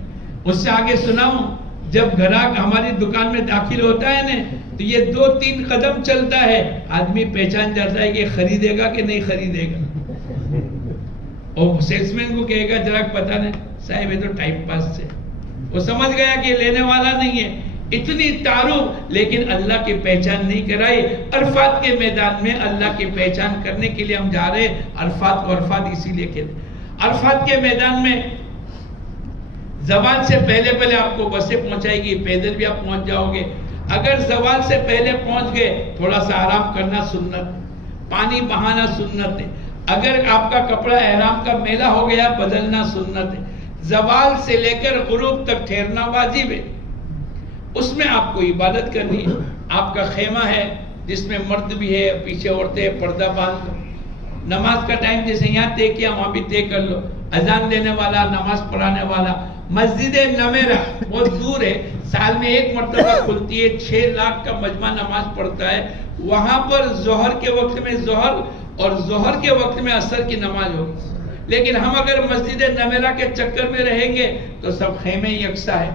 اس سے آگے سناؤں, جب گراہک ہماری دکان میں داخل ہوتا ہے نا تو یہ 2-3 قدم چلتا ہے, آدمی پہچان جاتا ہے کہ خریدے گا کہ نہیں خریدے گا. اور سیلس مین کو کہے گا ذرا پتا نہیں صاحب یہ تو ٹائم پاس سے, وہ سمجھ گیا کہ لینے والا نہیں ہے. اتنی تعارف, لیکن اللہ کی پہچان نہیں کرائی. عرفات کے میدان میں اللہ کی پہچان کرنے کے لیے ہم جا رہے ہیں. عرفات کو عرفات اسی لیے کہتے ہیں. عرفات کے میدان میں زوال سے پہلے آپ کو بسیں پہنچائے گی, پیدل بھی آپ پہنچ جاؤ گے. اگر زوال سے پہلے پہنچ گئے تھوڑا سا آرام کرنا سنت, پانی بہانا سنت ہے. اگر آپ کا کپڑا احرام کا میلہ ہو گیا بدلنا سنت ہے. زوال سے لے کر غروب تک ٹھہرنا واجب ہے. اس میں آپ کو عبادت کرنی ہے. آپ کا خیمہ ہے جس میں مرد بھی ہے, پیچھے عورتیں, پردہ باندھ لو. نماز کا ٹائم جیسے یہاں طے کیا وہاں بھی طے کر لو. اذان دینے والا, نماز پڑھانے والا. مسجد نمیرہ بہت دور ہے, سال میں 1 مرتبہ کھلتی ہے, 6 لاکھ کا مجمع نماز پڑھتا ہے. وہاں پر ظہر کے وقت میں ظہر اور ظہر کے وقت میں عصر کی نماز ہوگی. لیکن ہم اگر مسجد نمیرہ کے چکر میں رہیں گے تو سب خیمے یکساں ہے،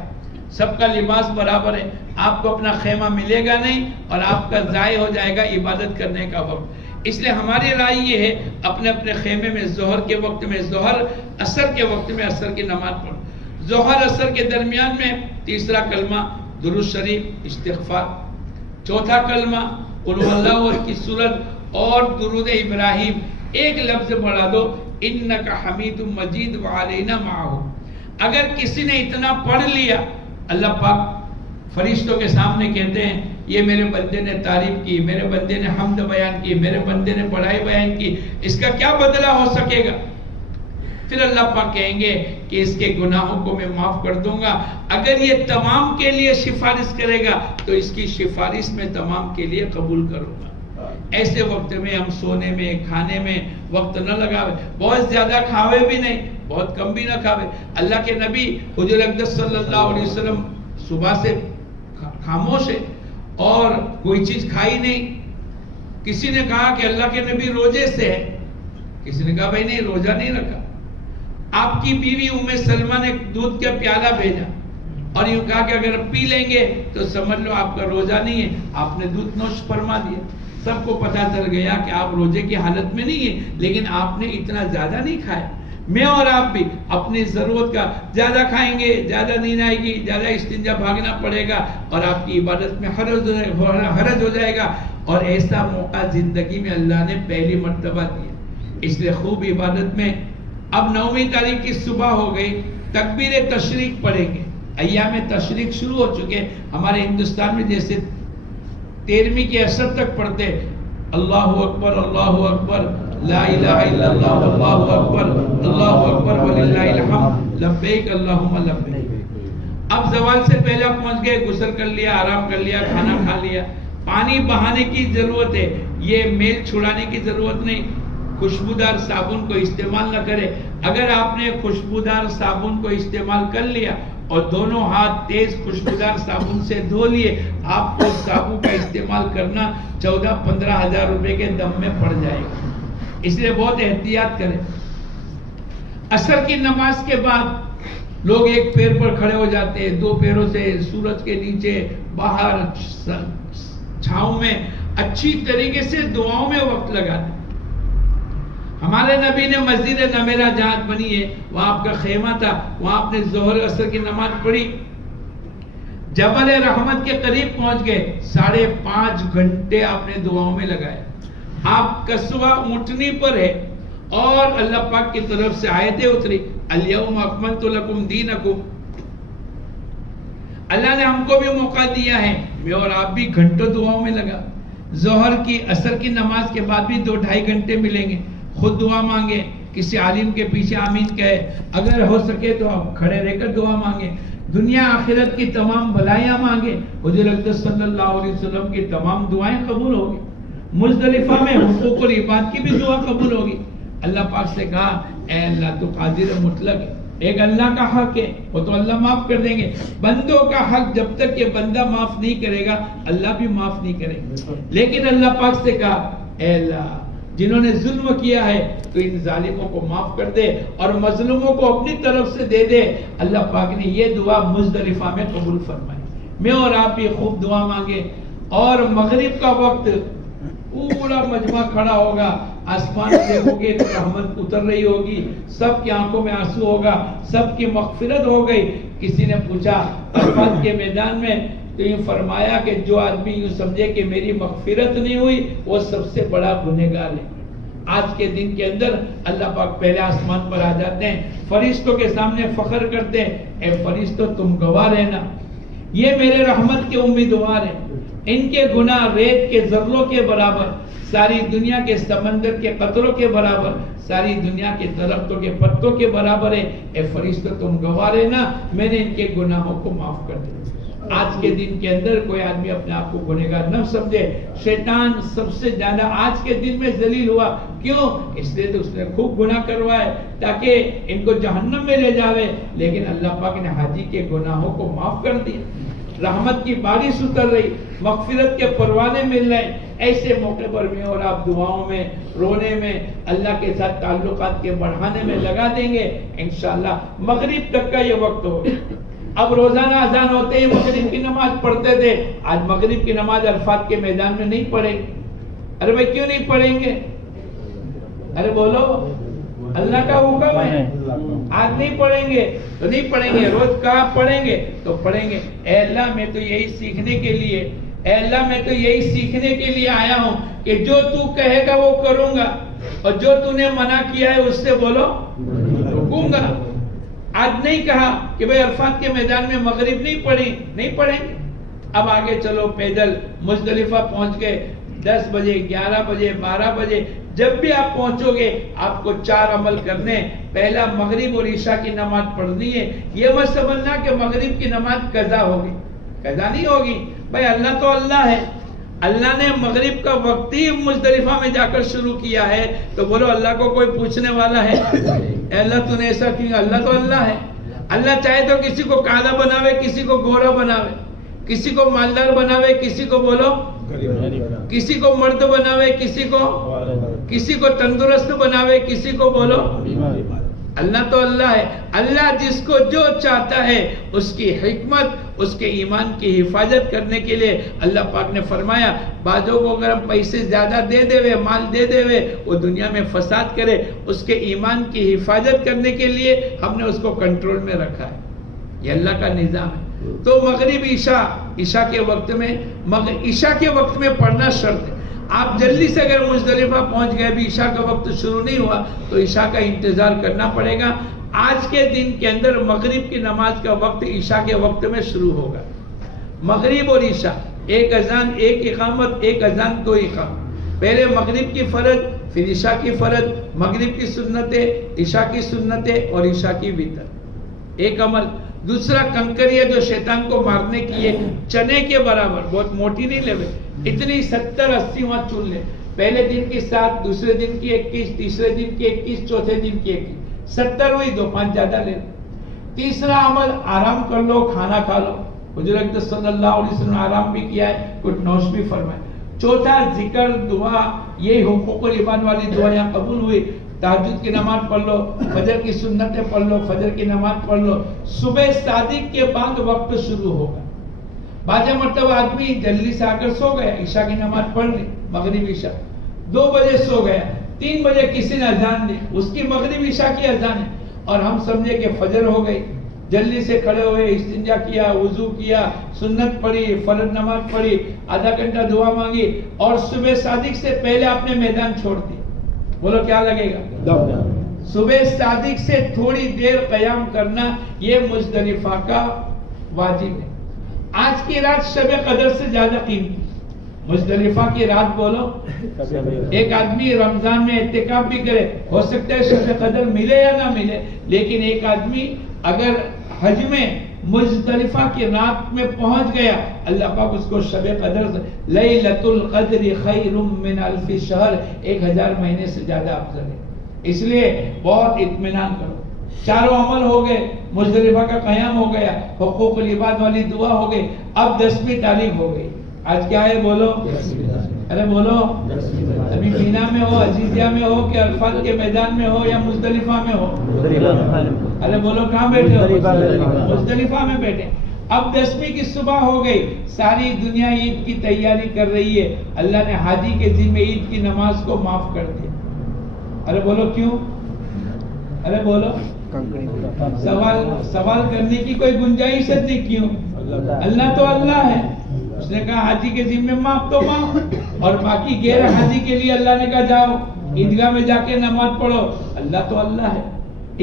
سب کا لباس برابر ہے، آپ کو اپنا خیمہ ملے گا نہیں اور آپ کا ضائع ہو جائے گا عبادت کرنے کا وقت. اس لیے ہماری رائے یہ ہے اپنے اپنے خیمے میں ظہر کے وقت میں ظہر، عصر کے وقت میں عصر کی نماز پڑھو. ظہر عصر کے درمیان میں تیسرا کلمہ درود شریف استغفار، چوتھا کلمہ قل هو اللہ کی سورت اور درود ابراہیم ایک لفظ بڑھا دو انک حمید مجید وعلینا معہ. اگر کسی نے اتنا پڑھ لیا اللہ پاک فرشتوں کے سامنے کہتے ہیں یہ میرے بندے نے تعریف کی، میرے بندے نے حمد بیان کی، میرے بندے نے بڑائی بیان کی، اس کا کیا بدلہ ہو سکے گا؟ پھر اللہ پاک کہیں گے کہ اس کے گناہوں کو میں معاف کر دوں گا. اگر یہ تمام کے لیے سفارش کرے گا تو اس کی سفارش میں تمام کے لیے قبول کروں گا. ایسے وقت میں ہم سونے میں کھانے میں وقت نہ لگاوے، بہت زیادہ کھاوے بھی نہیں، بہت کم بھی نہ کھاوے. اللہ کے نبی حضور اقدس صلی اللہ علیہ وسلم صبح سے خاموش ہے اور کوئی چیز کھائی نہیں. کسی نے کہا کہ اللہ کے نبی روزے سے ہے، کسی نے کہا بھائی نہیں روزہ نہیں رکھا. آپ کی بیوی ام سلمہ نے دودھ کا پیالہ بھیجا اور یوں کہا کہ اگر پی لیں گے تو سمجھ لو آپ کا روزہ نہیں ہے. آپ نے دودھ نوش فرما دیا. سب کو پتا چل گیا کہ آپ روزے کی حالت میں نہیں ہیں، لیکن آپ نے اتنا زیادہ نہیں کھایا. میں اور آپ بھی اپنی ضرورت کا زیادہ کھائیں گے، زیادہ نیند آئے گی، زیادہ استنجا بھاگنا پڑے گا اور آپ کی عبادت میں حرج ہو جائے گا. اور ایسا موقع زندگی میں اللہ نے پہلی مرتبہ دیا. اس لیے خوب عبادت میں. اب 9ویں تاریخ کی صبح ہو گئی، تکبیر تشریق پڑھیں گے. ایام تشریق شروع ہو چکے. ہمارے ہندوستان میں جیسے 13ویں کے عصر تک پڑھتے اللہ اکبر لا الہ الا اللہ اللہ اکبر وللہ الحمد لبیک اللہم لبیک. اب زوال سے پہلے پہنچ گئے، غسل کر لیا، آرام کر لیا، کھانا کھا لیا. پانی بہانے کی ضرورت ہے، یہ میل چھڑانے کی ضرورت نہیں. خوشبودار صابن کو استعمال نہ کرے. اگر آپ نے خوشبودار صابن کو استعمال کر لیا اور دونوں ہاتھ تیز خوشبودار صابن سے دھو لیے، آپ کو صابن کا استعمال کرنا 14-15 ہزار روپے کے دم میں پڑ جائے گا. اس لیے بہت احتیاط کریں. عصر کی نماز کے بعد لوگ ایک پیر پر کھڑے ہو جاتے ہیں، 2 پیروں سے سورج کے نیچے باہر چھاؤں میں اچھی طریقے سے دعاؤں میں وقت لگاتے. ہمارے نبی نے مسجد نمیرہ جہاں بنی ہے وہاں آپ کا خیمہ تھا، وہاں آپ نے ظہر عصر کی نماز پڑھی. جبل رحمت کے قریب پہنچ گئے، 5.5 گھنٹے آپ نے دعاؤں میں لگائے. آپ کسوہ اونٹنی پر ہے اور اللہ پاک کی طرف سے آیتیں اتری الیوم اکملت لکم دینکم. اللہ نے ہم کو بھی موقع دیا ہے، میں اور آپ بھی گھنٹوں دعاؤں میں لگا. ظہر کی عصر کی نماز کے بعد بھی 2-2.5 گھنٹے ملیں گے. خود دعا مانگے، کسی عالم کے پیچھے آمین کہے، اگر ہو سکے تو آپ کھڑے رہ کر دعا مانگے. دنیا آخرت کی تمام بلائیاں مانگے. حضور اقدس صلی اللہ علیہ وسلم کی تمام دعائیں قبول ہوگی. مزدلفہ میں حقوق العباد کی بھی دعا قبول ہوگی. اللہ پاک سے کہا اے اللہ تو قادر مطلق ہے، ایک اللہ کا حق ہے وہ تو اللہ معاف کر دیں گے. بندوں کا حق جب تک یہ بندہ معاف نہیں کرے گا اللہ بھی معاف نہیں کرے گا. لیکن اللہ پاک سے کہا اے اللہ جنہوں نے ظلم کیا ہے تو ان ظالموں کو معاف کر دے اور مظلوموں کو اپنی طرف سے دے دے. اللہ پاک نے یہ دعا مزدلفہ میں قبول فرمائی. میں اور آپ بھی خوب دعا مانگے. اور مغرب کا وقت پورا مجمع کھڑا ہوگا، آسمان دیکھو گے تو رحمت اتر رہی ہوگی، سب کی آنکھوں میں آنسو ہوگا، سب کی مغفرت ہو گئی. کسی نے پوچھا عرفات کے میدان میں تو یہ فرمایا کہ جو آدمی یوں سمجھے کہ میری مغفرت نہیں ہوئی وہ سب سے بڑا گنہگار ہے. آج کے دن کے اندر اللہ پاک پہلے آسمان پر آ جاتے ہیں، فرشتوں کے سامنے فخر کرتے ہیں اے فرشتوں تم گواہ رہنا یہ میرے رحمت کے امیدوار ہیں. ان کے گناہ ریت کے ذروں کے برابر، ساری دنیا کے سمندر کے قطروں کے برابر، ساری دنیا کے درختوں کے پتوں کے برابر ہے. اے فرشتوں تم گواہ رہنا میں نے ان کے گناہوں کو معاف کر دیا. آج کے دن کے اندر کوئی آدمی اپنے آپ کو گنہگار نہ سمجھے. شیطان سب سے زیادہ آج کے دن میں ذلیل ہوا. کیوں؟ اس لیے تو اس نے خوب گناہ کروائے تاکہ ان کو جہنم میں لے جاوے. لیکن اللہ پاک نے حاجی کے گناہوں کو معاف کر دیا. رحمت کی بارش اتر رہی، مغفرت کے پروانے مل رہے ہیں، ایسے موقع پر میں اور آپ دعاؤں میں، رونے میں، اللہ کے ساتھ تعلقات کے بڑھانے میں لگا دیں گے، انشاءاللہ مغرب تک کا یہ وقت ہوگا۔ اب روزانہ اذان ہوتے ہی مغرب کی نماز پڑھتے تھے، آج مغرب کی نماز عرفات کے میدان میں نہیں پڑھیں گے۔ ارے بھائی کیوں نہیں پڑھیں گے؟ ارے بولو، اللہ کا حکم ہے، آج نہیں پڑھیں گے تو نہیں پڑھیں گے، روز کہاں پڑھیں گے تو پڑھیں گے۔ اے اللہ میں تو یہی سیکھنے کے لیے، اے اللہ میں تو یہی سیکھنے کے لیے آیا ہوں کہ جو تو کہے گا وہ کروں گا، اور جو تو نے منع کیا ہے اس سے بولو رکوں گا۔ آج نہیں کہا کہ بھئی عرفات کے میدان میں مغرب نہیں پڑھی، نہیں پڑھیں گے۔ اب آگے چلو پیدل مزدلفہ پہنچ گئے، 10 بجے 11 بجے 12 بجے جب بھی آپ پہنچو گے آپ کو 4 عمل کرنے، پہلا مغرب اور عشاء کی نماز پڑھنی ہے۔ یہ مت سمجھنا کہ مغرب کی نماز قضا ہوگی، قضا نہیں ہوگی بھائی، اللہ تو اللہ ہے، اللہ نے مغرب کا وقت ہی مزدلفہ میں جا کر شروع کیا ہے، تو بولو اللہ کو کوئی پوچھنے والا ہے؟ اے اللہ تو نے ایسا کیوں؟ اللہ تو اللہ ہے، اللہ چاہے تو کسی کو کالا بناوے، کسی کو گورا بناوے، کسی کو مالدار بناوے، کسی کو بولو کسی کو مرد بناوے، کسی کو تندرست بناوے، کسی کو بولو اللہ تو اللہ ہے۔ اللہ جس کو جو چاہتا ہے اس کی حکمت، اس کے ایمان کی حفاظت کرنے کے لیے اللہ پاک نے فرمایا بعضوں کو اگر ہم پیسے زیادہ دے دے، مال دے دے، وہ دنیا میں فساد کرے، اس کے ایمان کی حفاظت کرنے کے لیے ہم نے اس کو کنٹرول میں رکھا ہے، یہ اللہ کا نظام ہے۔ تو مغرب عشاء کے وقت میں، عشاء کے وقت میں پڑھنا شرط ہے۔ آپ جلدی سے اگر مزدلفہ پہنچ گئے، بھی عشاء کا وقت شروع نہیں ہوا تو عشاء کا انتظار کرنا پڑے گا۔ آج کے دن کے اندر مغرب کی نماز کا وقت عشاء کے وقت میں شروع ہوگا۔ مغرب اور عشاء، ایک اذان ایک اقامت، ایک اذان دو اقامت، پہلے مغرب کی فرض پھر عشاء کی فرض، مغرب کی سنتیں، عشاء کی سنتیں اور عشاء کی وتر، ایک عمل۔ دوسرا کنکریہ جو شیطان کو مارنے کی ہے، چنے کے برابر، بہت موٹی نہیں لے، اتنی 70-80 وہاں چن لے، پہلے دن کی 7، دوسرے دن کی 21، تیسرے دن کی 21، چوتھے دن کی 21، 70 ہوئی، 2-5 زیادہ لے۔ تیسرا عمل، آرام کر لو، کھانا کھا لو، حضور اکرم صلی اللہ علیہ وسلم نے آرام بھی کیا ہے، کچھ نوش بھی فرمائے۔ چوتھا ذکر، دعا، یہ حقوق العباد والی دعا یہاں قبول ہوئی۔ تہجد کی نماز پڑھ لو، فجر کی سنتیں پڑھ لو، فجر کی نماز پڑھ لو۔ صبح صادق کے بعد وقت شروع ہوگا۔ بعض مرتبہ آدمی جلدی سے آ کر سو گیا، عشاء کی نماز پڑھ لی، مغرب عشاء، 2 بجے سو گیا، 3 بجے کسی نے اذان دی، اس کی مغرب عشاء کی اذان ہے، اور ہم سمجھے کہ فجر ہو گئی، جلدی سے کھڑے ہوئے، استنجا کیا، وضو کیا، سنت پڑھی، فرض نماز پڑھی، آدھا گھنٹہ دعا مانگی، اور صبح صادق سے پہلے آپ نے میدان چھوڑ دی، بولو کیا لگے گا؟ صبح صادق سے تھوڑی دیر قیام کرنا یہ مزدلفہ کا واجب ہے۔ آج کی رات شب قدر سے زیادہ قیمتی، مزدلفہ کی رات بولو، ایک آدمی رمضان میں اعتکاف بھی کرے، ہو سکتا ہے شب قدر ملے یا نہ ملے، لیکن ایک آدمی اگر حج میں مزدلفہ کی رات میں پہنچ گیا، اللہ پاک اس کو شب قدر سے، لیلۃ القدر خیر من الف شہر، 1000 مہینے سے زیادہ افضل ہے۔ اس لیے بہت اطمینان کرو۔ چاروں عمل ہو گئے، مزدلفہ کا قیام ہو گیا، حقوق العباد والی دعا ہو گئی، اب 10ویں تاریخ ہو گئی۔ آج کیا ہے بولو؟ ارے بولو، ابھی مینا میں ہو، عزیزیہ میں ہو، کہ عرفات کے میدان میں ہو یا مزدلفہ میں ہو؟ ارے بولو کہاں بیٹھے ہو؟ مزدلفہ میں بیٹھے۔ اب 10ویں کی صبح ہو گئی، ساری دنیا عید کی تیاری کر رہی ہے، اللہ نے حاجی کے ذمہ عید کی نماز کو معاف کر دیا۔ ارے بولو کیوں؟ ارے بولو، سوال کرنے کی کوئی گنجائش نہیں، کیوں؟ اللہ تو اللہ ہے، اس نے کہا حاجی کے ذمہ معاف تو معاف، اور باقی غیر حاجی کے لیے اللہ نے کہا جاؤ عیدگاہ میں جا کے نماز پڑھو، اللہ تو اللہ ہے۔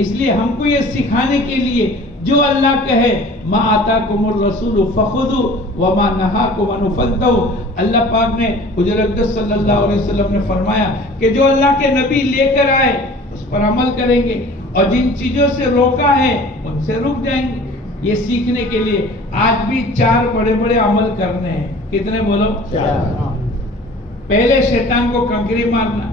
اس لیے ہم کو یہ سکھانے کے لیے جو اللہ کہے، ما آتاکم الرسول فخذوا وما نہاکم عنہ فانتہوا، اللہ پاک نے، حضور اکرم صلی اللہ علیہ وسلم نے فرمایا کہ جو اللہ کے نبی لے کر آئے اس پر عمل کریں گے، اور جن چیزوں سے روکا ہے ان سے رک جائیں گے۔ یہ سیکھنے کے لیے آج بھی 4 بڑے بڑے عمل کرنے ہیں۔ کتنے بولو؟ 4۔ پہلے شیطان کو کنکری مارنا،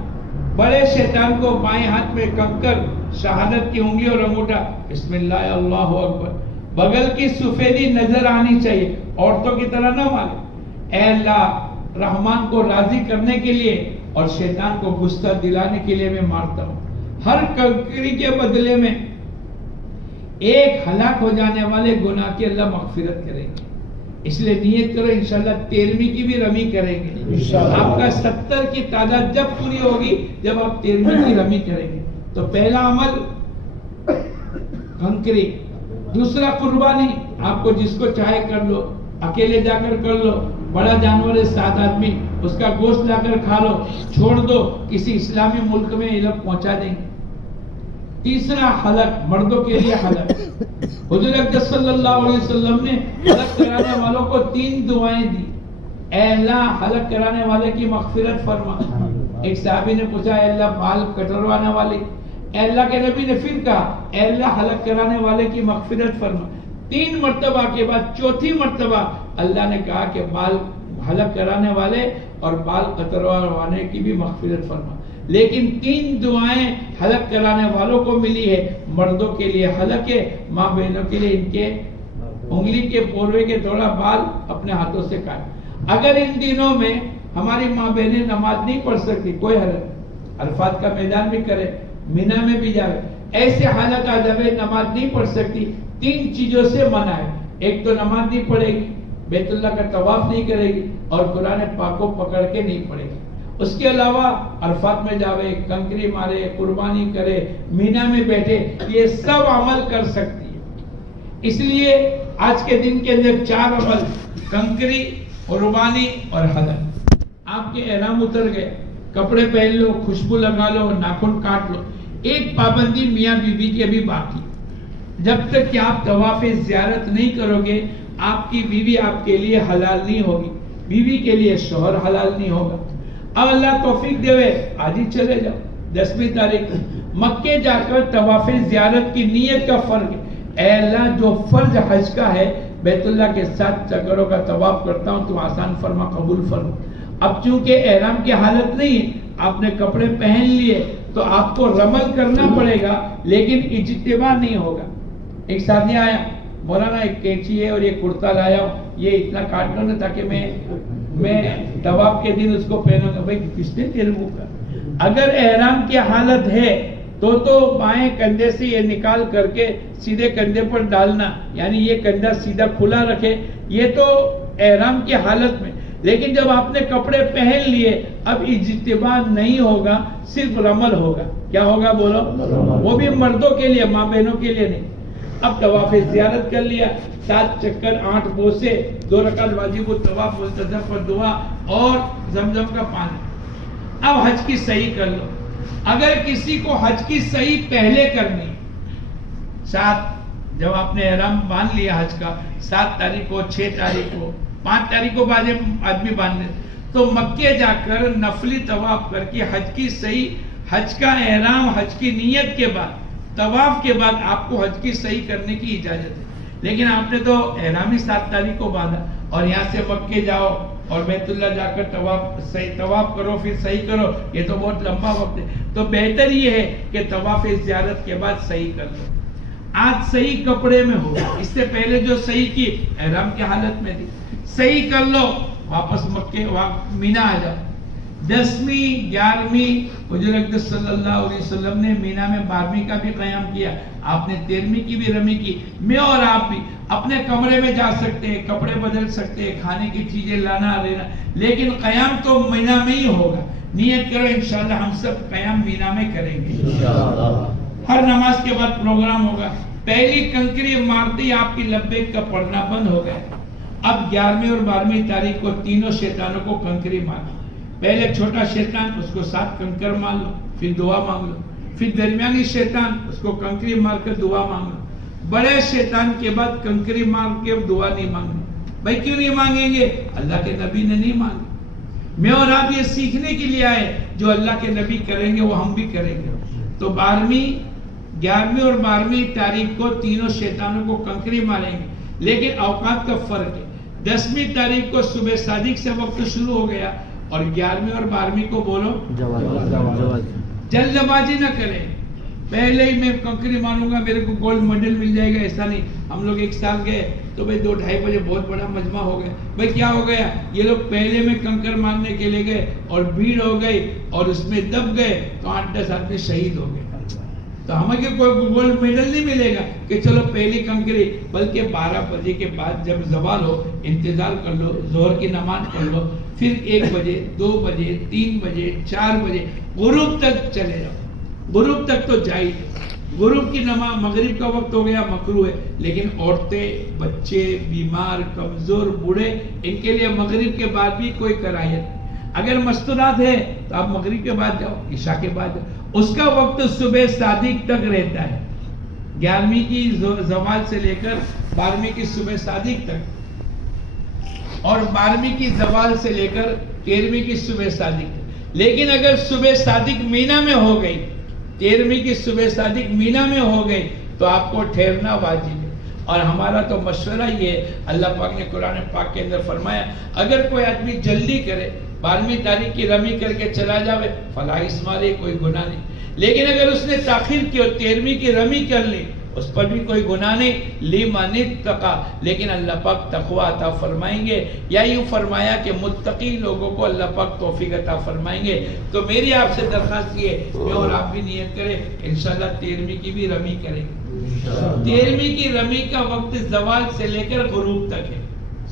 بڑے شیطان کو بائیں ہاتھ میں کنکر، شہادت کی انگلی اور انگوٹھا، بسم اللہ اللہ اکبر، بغل کی سفیدی نظر آنی چاہیے، عورتوں کی طرح نہ مارے. اے اللہ رحمان کو راضی کرنے کے لیے اور شیطان کو غصہ دلانے کے لیے میں مارتا ہوں. ہر کنکری کے بدلے میں ایک ہلاک ہو جانے والے گناہ کی اللہ مغفرت کریں گے. اس لیے نیت کرو انشاءاللہ 13ویں کی بھی رمی کریں گے. آپ کا 70 کی تعداد جب پوری ہوگی جب آپ 13ویں کی رمی کریں گے. تو پہلا عمل کنکری، دوسرا قربانی. آپ کو جس کو چاہے کر لو، اکیلے جا کر کر لو، بڑا جانور ہے 7 آدمی اس کا گوشت لا کر کھا لو، چھوڑ دو، کسی اسلامی ملک میں علم پہنچا دیں گے. تیسرا حلق، مردوں کے لیے حلق. حضور اکرم صلی اللہ علیہ وسلم نے حلق کرانے والوں کو 3 دعائیں دی. اے اللہ حلق کرانے والے کی مغفرت فرما. ایک صحابی نے پوچھا اے اللہ بال کٹروانے والے، اے اللہ کے نبی نے پھر کہا اے اللہ حلق کرانے والے کی مغفرت فرما. 3 مرتبہ کے بعد چوتھی مرتبہ اللہ نے کہا کہ بال حلق کرانے والے اور بال کتروانے کی بھی مغفرت فرما. لیکن 3 دعائیں حلق کرانے والوں کو ملی ہے. مردوں کے لیے حلق ہے، ماں بہنوں کے لیے ان کے انگلی کے پوروے کے تھوڑا بال اپنے ہاتھوں سے کاٹ. اگر ان دنوں میں ہماری ماں بہنیں نماز نہیں پڑھ سکتی، کوئی حرج، عرفات کا میدان بھی کرے، مینا میں بھی جائے. ایسے حالت آ جب نماز نہیں پڑھ سکتی 3 چیزوں سے منع ہے. ایک تو نماز نہیں پڑھے گی، بیت اللہ کا طواف نہیں کرے گی اور قرآن پاک کو پکڑ کے نہیں پڑھے گی. اس کے علاوہ عرفات میں جاوے، کنکری مارے، قربانی کرے، مینا میں بیٹھے، یہ سب عمل کر سکتی ہے. اس لیے آج کے دن کے اندر 4 عمل، کنکری، قربانی اور حلق. آپ کے احرام اتر گئے، کپڑے پہن لو، خوشبو لگا لو، ناخن کاٹ لو. ایک پابندی میاں بیوی کی ابھی باقی. جب تک کہ آپ طواف زیارت نہیں کرو گے آپ کی بیوی آپ کے لیے حلال نہیں ہوگی، بیوی کے لیے شوہر حلال نہیں ہوگا. اب اللہ توفیق دے، آج ہی چلے جاؤ 10ویں تاریخ مکے جا کر طواف زیارت کی نیت کا فرق ہے. اے اللہ جو فرض حج کا ہے بیت اللہ کے 7 چکروں کا طواف کرتا ہوں تو آسان فرما، قبول فرما. اب چونکہ احرام کی حالت نہیں ہے، آپ نے کپڑے پہن لیے تو آپ کو رمل کرنا پڑے گا لیکن اجتماع نہیں ہوگا. ایک ساتھی آیا، مولانا ایک کینچی ہے اور یہ کرتا لایا ہوں، یہ اتنا کاٹ لو نا تاکہ میں طواف کے دن اس کو پہنوں گا. بھائی کس نے تیرے کو کہا؟ اگر احرام کی حالت ہے تو بائیں کندھے سے یہ نکال کر کے سیدھے کندھے پر ڈالنا، یعنی یہ کندھا سیدھا کھلا رکھے، یہ تو احرام کی حالت میں. لیکن جب آپ نے کپڑے پہن لیے اب اجتماع نہیں ہوگا، صرف رمل ہوگا. کیا ہوگا بولو؟ وہ بھی مردوں کے لیے، ماں بہنوں کے لیے نہیں. اب طواف زیارت کر لیا، 7 چکر، 8 بوسے، 2 رکعت واجب الطواف ملتزم پر دعا اور زمزم کا پانی. اب حج کی صحیح کر لو. اگر کسی کو حج کی صحیح پہلے کرنی، 7 جب آپ نے احرام باندھ لیا حج کا، 7 تاریخ کو، 6 تاریخ کو، 5 تاریخ کو بعد آدمی باندھنے، تو مکے جا کر نفلی طواف کر کے حج کی صحیح، حج کا احرام، حج کی نیت کے بعد، طواف کے بعد آپ کو حج کی صحیح کرنے کی اجازت ہے. لیکن آپ نے تو احرام ہی 7 تاریخ کو باندھا اور یہاں سے مکے جاؤ اور بیت اللہ جا کر طواف کرو پھر صحیح کرو، یہ تو بہت لمبا وقت ہے. تو بہتر یہ ہے کہ طواف زیارت کے بعد صحیح کر لو. آج صحیح کپڑے میں ہو، اس سے پہلے جو صحیح کی احرام کی حالت میں تھی، صحیح کر لو، واپس مکے مینا آ جاؤ. 10ویں 11ویں حضور اکرم صلی اللہ علیہ وسلم نے مینا میں 12ویں کا بھی قیام کیا، آپ نے 13ویں کی بھی رمی کی. میں اور آپ بھی اپنے کمرے میں جا سکتے ہیں، کپڑے بدل سکتے ہیں، کھانے کی چیزیں لانا لینا، لیکن قیام تو مینا میں ہی ہوگا. نیت کرو انشاءاللہ ہم سب قیام مینا میں کریں گے. ہر نماز کے بعد پروگرام ہوگا. پہلی کنکری مارتے ہی آپ کی لبیک کا پڑھنا بند ہو گیا. اب 11ویں اور 12ویں تاریخ کو تینوں شیطانوں کو کنکری مارو. پہلے چھوٹا شیطان، اس کو 7 کنکر مار لو، پھر دعا مانگ لو. پھر درمیانی شیطان، اس کو کنکری مار کر دعا مانگ لو. بڑے شیطان کے بعد کنکری مار کے دعا نہیں مانگنی. بھائی کیوں نہیں مانگیں گے؟ اللہ کے نبی نے نہیں مانگی. میں اور آپ یہ سیکھنے کے لیے آئے، جو اللہ کے نبی کریں گے وہ ہم بھی کریں گے. تو 11ویں اور 12ویں تاریخ کو تینوں شیطانوں کو کنکری ماریں گے، لیکن اوقات کا فرق ہے. 10ویں تاریخ کو صبح صادق سے وقت شروع ہو گیا اور 11ویں اور 12ویں کو بولو جلد بازی نہ کریں. پہلے ہی میں کنکری ماروں گا میرے کو گولڈ میڈل مل جائے گا، ایسا نہیں. ہم لوگ ایک سال گئے تو بھائی 2-2.5 بجے بہت بڑا مجمع ہو گیا. بھائی کیا ہو گیا؟ یہ لوگ پہلے میں کنکر مارنے کے لیے گئے اور بھیڑ ہو گئی اور اس میں دب گئے تو 8-10 آدمی شہید ہو گئے. تو ہمیں کوئی گولڈ میڈل نہیں ملے گا کہ چلو پہلی کنکری، بلکہ 12 بجے کے بعد جب زوال ہو انتظار کر لو، ظہر کی نماز پڑھ لو، پھر 1 بجے 2 بجے 3 بجے 4 بجے غروب تک چلے جاؤ. غروب تک تو جائز ہے. غروب کی نماز مغرب کا وقت ہو گیا مکروہ ہے، لیکن عورتیں، بچے، بیمار، کمزور، بوڑھے، ان کے لیے مغرب کے بعد بھی کوئی کراہیت. اگر مستورات ہے تو آپ مغرب کے بعد جاؤ، عشاء کے بعد جاؤ. اس کا وقت صبح صادق تک رہتا ہے، 11ویں کی زوال سے لے کر 12ویں کی صبح صادق تک، اور 12ویں کی زوال سے لے کر 13ویں کی صبح صادق تک. لیکن اگر صبح صادق مینا میں ہو گئی، 13ویں کی صبح صادق مینا میں ہو گئی تو آپ کو ٹھہرنا واجب ہے. اور ہمارا تو مشورہ یہ ہے، اللہ پاک نے قرآن پاک کے اندر فرمایا اگر کوئی آدمی جلدی کرے 12ویں تاریخ کی رمی کر کے چلا جاوے فلا اسم علیہ، کوئی گناہ نہیں. لیکن اگر اس نے تاخیر کی اور 13ویں کی رمی کر لی اس پر بھی کوئی گناہ نہیں. لمن اتقی، لیکن اللہ پاک تقوی عطا فرمائیں گے. یا یوں فرمایا کہ متقی لوگوں کو اللہ پاک توفیق عطا فرمائیں گے. تو میری آپ سے درخواست یہ ہے کہ اور آپ بھی نیت کریں انشاءاللہ 13ویں کی بھی رمی کریں گے. 13ویں کی رمی کا وقت زوال سے لے کر غروب تک ہے،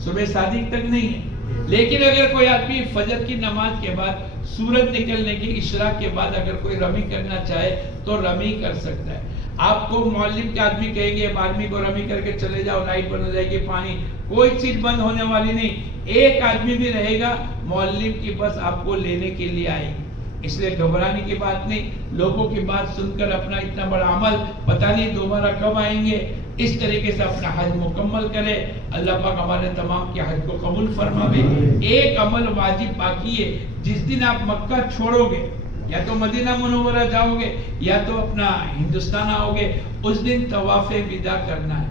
صبح صادق تک نہیں ہے. لیکن اگر کوئی آدمی فجر کی نماز کے بعد سورج نکلنے کی اشراق کے بعد اگر کوئی رمی کرنا چاہے تو رمی کر سکتا ہے. آپ کو معلم کے آدمی کہیں گے 12ویں کو رمی کر کے چلے جاؤ، لائٹ بند ہو جائے گی، پانی، کوئی چیز بند ہونے والی نہیں. ایک آدمی بھی رہے گا، معلم کی بس آپ کو لینے کے لیے آئے گی. اس لیے گھبرانے کی بات نہیں. لوگوں کی بات سن کر اپنا اتنا بڑا عمل پتہ نہیں دوبارہ کب آئیں گے. اس طریقے سے اپنا حج مکمل کرے. اللہ پاک ہمارے تمام کے حج کو قبول فرماوے. ایک عمل واجب باقی ہے، جس دن آپ مکہ چھوڑو گے یا تو مدینہ منورہ جاؤ گے یا تو اپنا ہندوستان آؤ گے، اس دن طواف وداع کرنا ہے.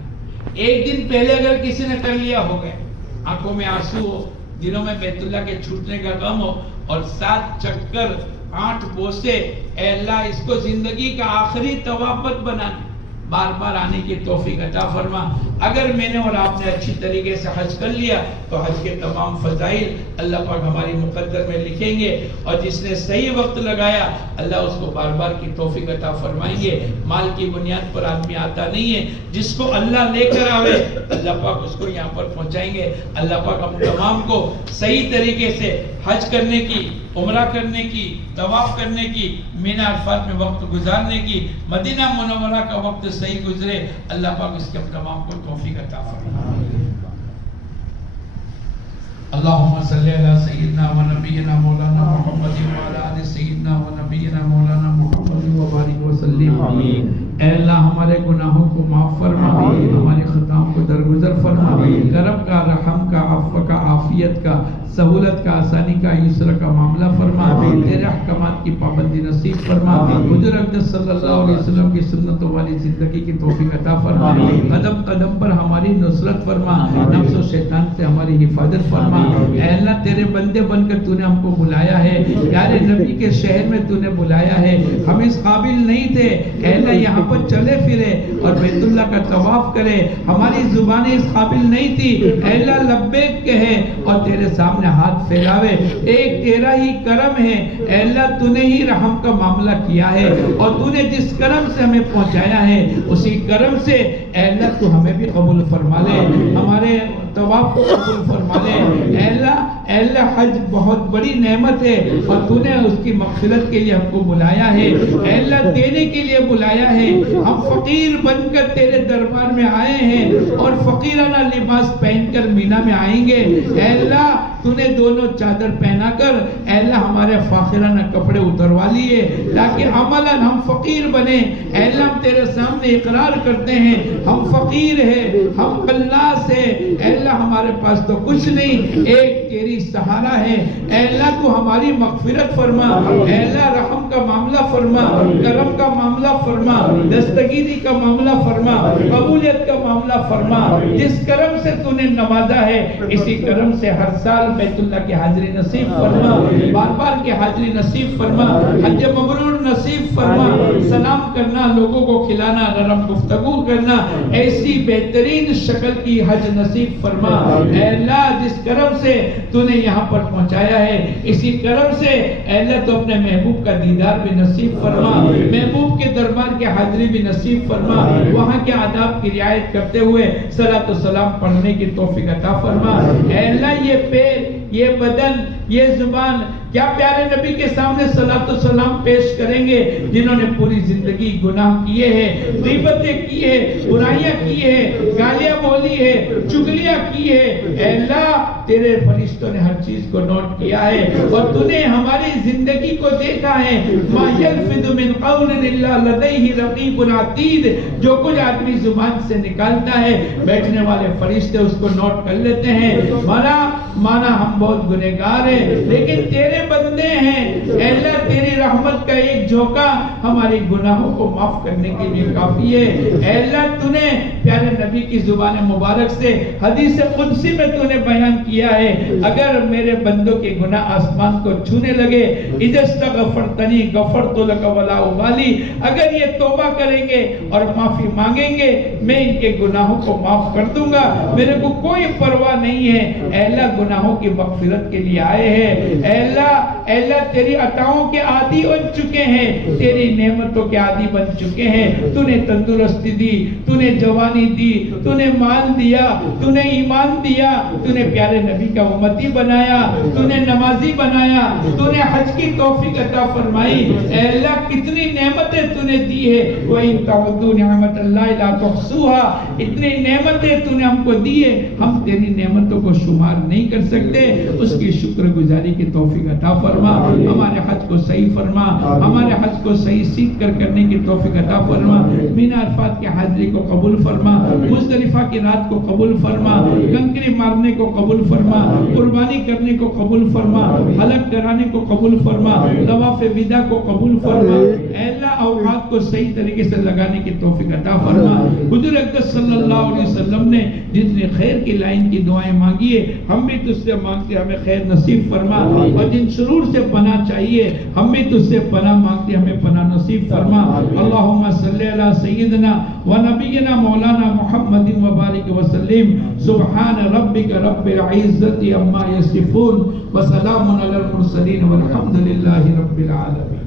ایک دن پہلے اگر کسی نے کر لیا ہو گئے، آنکھوں میں آنسو ہو، دنوں میں بیت اللہ کے چھوٹنے کا غم ہو، اور 7 چکر 8 بوسے، اے اللہ اس کو زندگی کا آخری طواف بنانا، بار بار آنے کی توفیق عطا فرما. اگر میں نے اور آپ نے اچھی طریقے سے حج کر لیا تو حج کے تمام فضائل اللہ پاک ہماری مقدر میں لکھیں گے. اور جس نے صحیح وقت لگایا اللہ اس کو بار بار کی توفیق عطا فرمائیں گے. مال کی بنیاد پر آدمی آتا نہیں ہے، جس کو اللہ لے کر آوے اللہ پاک اس کو یہاں پر پہنچائیں گے. اللہ پاک ہم تمام کو صحیح طریقے سے حج کرنے کی، عمرہ کرنے کی، طواف کرنے کی، مینا عرفات میں وقت گزارنے کی، مدینہ منورہ کا وقت صحیح گزرے. اللہ پاک اس کے تمام کو توفیق عطا فرمائے. اللہم صلی علی سیدنا و نبینا مولانا محمد و علی آل سیدنا و نبینا مولانا محمد و بارک وسلم. اے اللہ ہمارے گناہوں کو معاف فرما، ہمارے خطاؤں کو درگزر فرما. کرم کا، رحم کا، عفو کا، عافیت کا، سہولت کا، آسانی کا، یسر کا معاملہ فرما. تیرے احکامات کی پابندی نصیب فرما. حضور اقدس صلی اللہ علیہ وسلم کی سنتوں والی زندگی کی توفیق عطا فرما. قدم قدم پر ہماری نصرت فرما، نفس و شیطان سے ہماری حفاظت فرما. اے اللہ تیرے بندے بن کر تو نے ہم کو بلایا ہے، پیارے نبی کے شہر میں تو نے بلایا ہے. ہم اس قابل نہیں تھے، اے اللہ یہاں پر چلے پھرے اور بیت اللہ کا طواف کرے. ہماری زبانیں اس قابل نہیں تھی، اے اللہ لبیک کہے اور تیرے سامنے ہاتھ پھیلاوے. ایک تیرا ہی کرم ہے اے اللہ، تو نے ہی رحم کا معاملہ کیا ہے اور تو نے جس کرم سے ہمیں پہنچایا ہے اسی کرم سے اے اللہ تو ہمیں بھی قبول فرما لے، ہمارے طواف کو قبول فرما لے. اے اللہ حج بہت بڑی نعمت ہے اور تو نے اس کی مغفرت کے لیے ہم کو بلایا ہے. اے اللہ دینے کے لیے بلایا ہے. ہم فقیر بن کر تیرے دربار میں آئے ہیں اور فقیرانہ لباس پہن کر مینا میں آئیں گے. اے اللہ تو نے دونوں چادر پہنا کر اے اللہ ہمارے فاخرانہ کپڑے اتروا لیے تاکہ عملاً ہم فقیر بنے. اے اللہ ہم تیرے سامنے اقرار کرتے ہیں ہم فقیر ہیں، ہم قلاس ہیں. اے اللہ ہمارے پاس تو کچھ نہیں، ایک تیری سہارا ہے. اے اللہ تو ہماری مغفرت فرما. اے اللہ رحم کا معاملہ فرما، کرم کا معاملہ فرما، دستگیری کا معاملہ فرما، قبولیت کا معاملہ فرما۔ جس کرم سے تو نے نوازا ہے اسی کرم سے ہر سال بیت اللہ کی حاضری نصیب فرما، بار بار کی حاضری نصیب فرما، حج مبرور نصیب فرما، سلام کرنا، لوگوں کو کھلانا، نرم گفتگو کرنا، ایسی بہترین شکل کی حج نصیب فرما۔ اے اللہ جس کرم سے تو نے یہاں پر پہنچایا ہے اسی کرم سے اے اللہ تو اپنے محبوب کا دیدار بھی نصیب فرما، محبوب کے دربار کی حاضری بھی نصیب فرما، وہاں کے آداب کی رعایت کرتے ہوئے صلاۃ و سلام پڑھنے کی توفیق عطا فرما۔ اے اللہ یہ پیر، یہ بدن، یہ زبان کیا پیارے نبی کے سامنے صلاۃ و سلام پیش کریں گے جنہوں نے پوری زندگی گناہ کیے ہیں، غیبتیں کی ہے، برائیاں کی ہے، گالیاں بولی ہے، چغلیاں کی ہے۔ اے اللہ تیرے فرشتوں نے ہر چیز کو نوٹ کیا ہے اور تو نے ہماری زندگی کو دیکھا ہے۔ ما یلفظ من قول الا لدیہ رقیب عتید، جو کچھ آدمی زبان سے نکالتا ہے بیٹھنے والے فرشتے اس کو نوٹ کر لیتے ہیں۔ مانا ہم بہت گنہگار ہیں لیکن تیرے بندے ہیں۔ اے اللہ تیری رحمت کا ایک جھونکا ہمارے گناہوں کو معاف کرنے کے لیے کافی ہے۔ اے اللہ تو نے پیارے نبی کی زبان مبارک سے حدیث قدسی میں تو نے بیان کیا ہے، اگر میرے بندوں کے گناہ آسمان کو چھونے لگے، اذا استغفرتنی غفرت لک ولا ابالی، اگر یہ توبہ کریں گے اور معافی مانگیں گے میں ان کے گناہوں کو معاف کر دوں گا، میرے کو کوئی پرواہ نہیں ہے۔ اے اللہ گناہوں کی مغفرت کے لیے آئے ہیں۔ اے اللہ تیری عطاؤں کے عادی بن چکے ہیں، تیری نعمتوں کے عادی بن چکے ہیں۔ تو نے تندرستی دی، تو نے جوانی دی، تو نے مال دیا، تو نے ایمان دیا، تو نے پیارے نبی کا امتی بنایا، تو نے نمازی بنایا، تو نے حج کی توفیق عطا فرمائی۔ اے اللہ کتنی نعمتیں تو نے دی ہے، وَإِن تَعُدُّوا نِعْمَتَ اللَّهِ لَا تُحْصُوهَا، اتنی نعمتیں تو نے ہم کو دی ہے، ہم تیری نعمتوں کو شمار نہیں کر سکتے۔ اس کی شکر گزاری کی توفیق عطا فرما، ہمارے حج کو صحیح فرما، ہمارے حج کو صحیح سیکھ کر کرنے کی توفیق عطا فرما، مینا عرفات کی حاضری کو قبول فرما، مزدلفہ کی رات کو قبول فرما، کنکری مارنے کو قبول فرما، قربانی کرنے کو قبول فرما، حلق کرانے کو قبول فرما، طواف وداع کو قبول فرما۔ اے اللہ اوقات کو صحیح طریقے سے لگانے کی توفیق عطا فرما۔ حضور اقدس صلی اللہ علیہ وسلم نے جتنے خیر کی لائن کی دعائیں مانگی ہے ہم بھی تجھ سے مانگتے ہمیں خیر نصیب فرما، اور جن شرور سے پناہ چاہیے ہم بھی تجھ سے پناہ مانگتے ہمیں پناہ نصیب فرما۔ اللہم صلی علی سیدنا و نبینا مولانا محمد و بارک وسلم۔ سبحان ربک رب العزت عما یصفون وسلام علی المرسلین والحمد للہ رب العالمین۔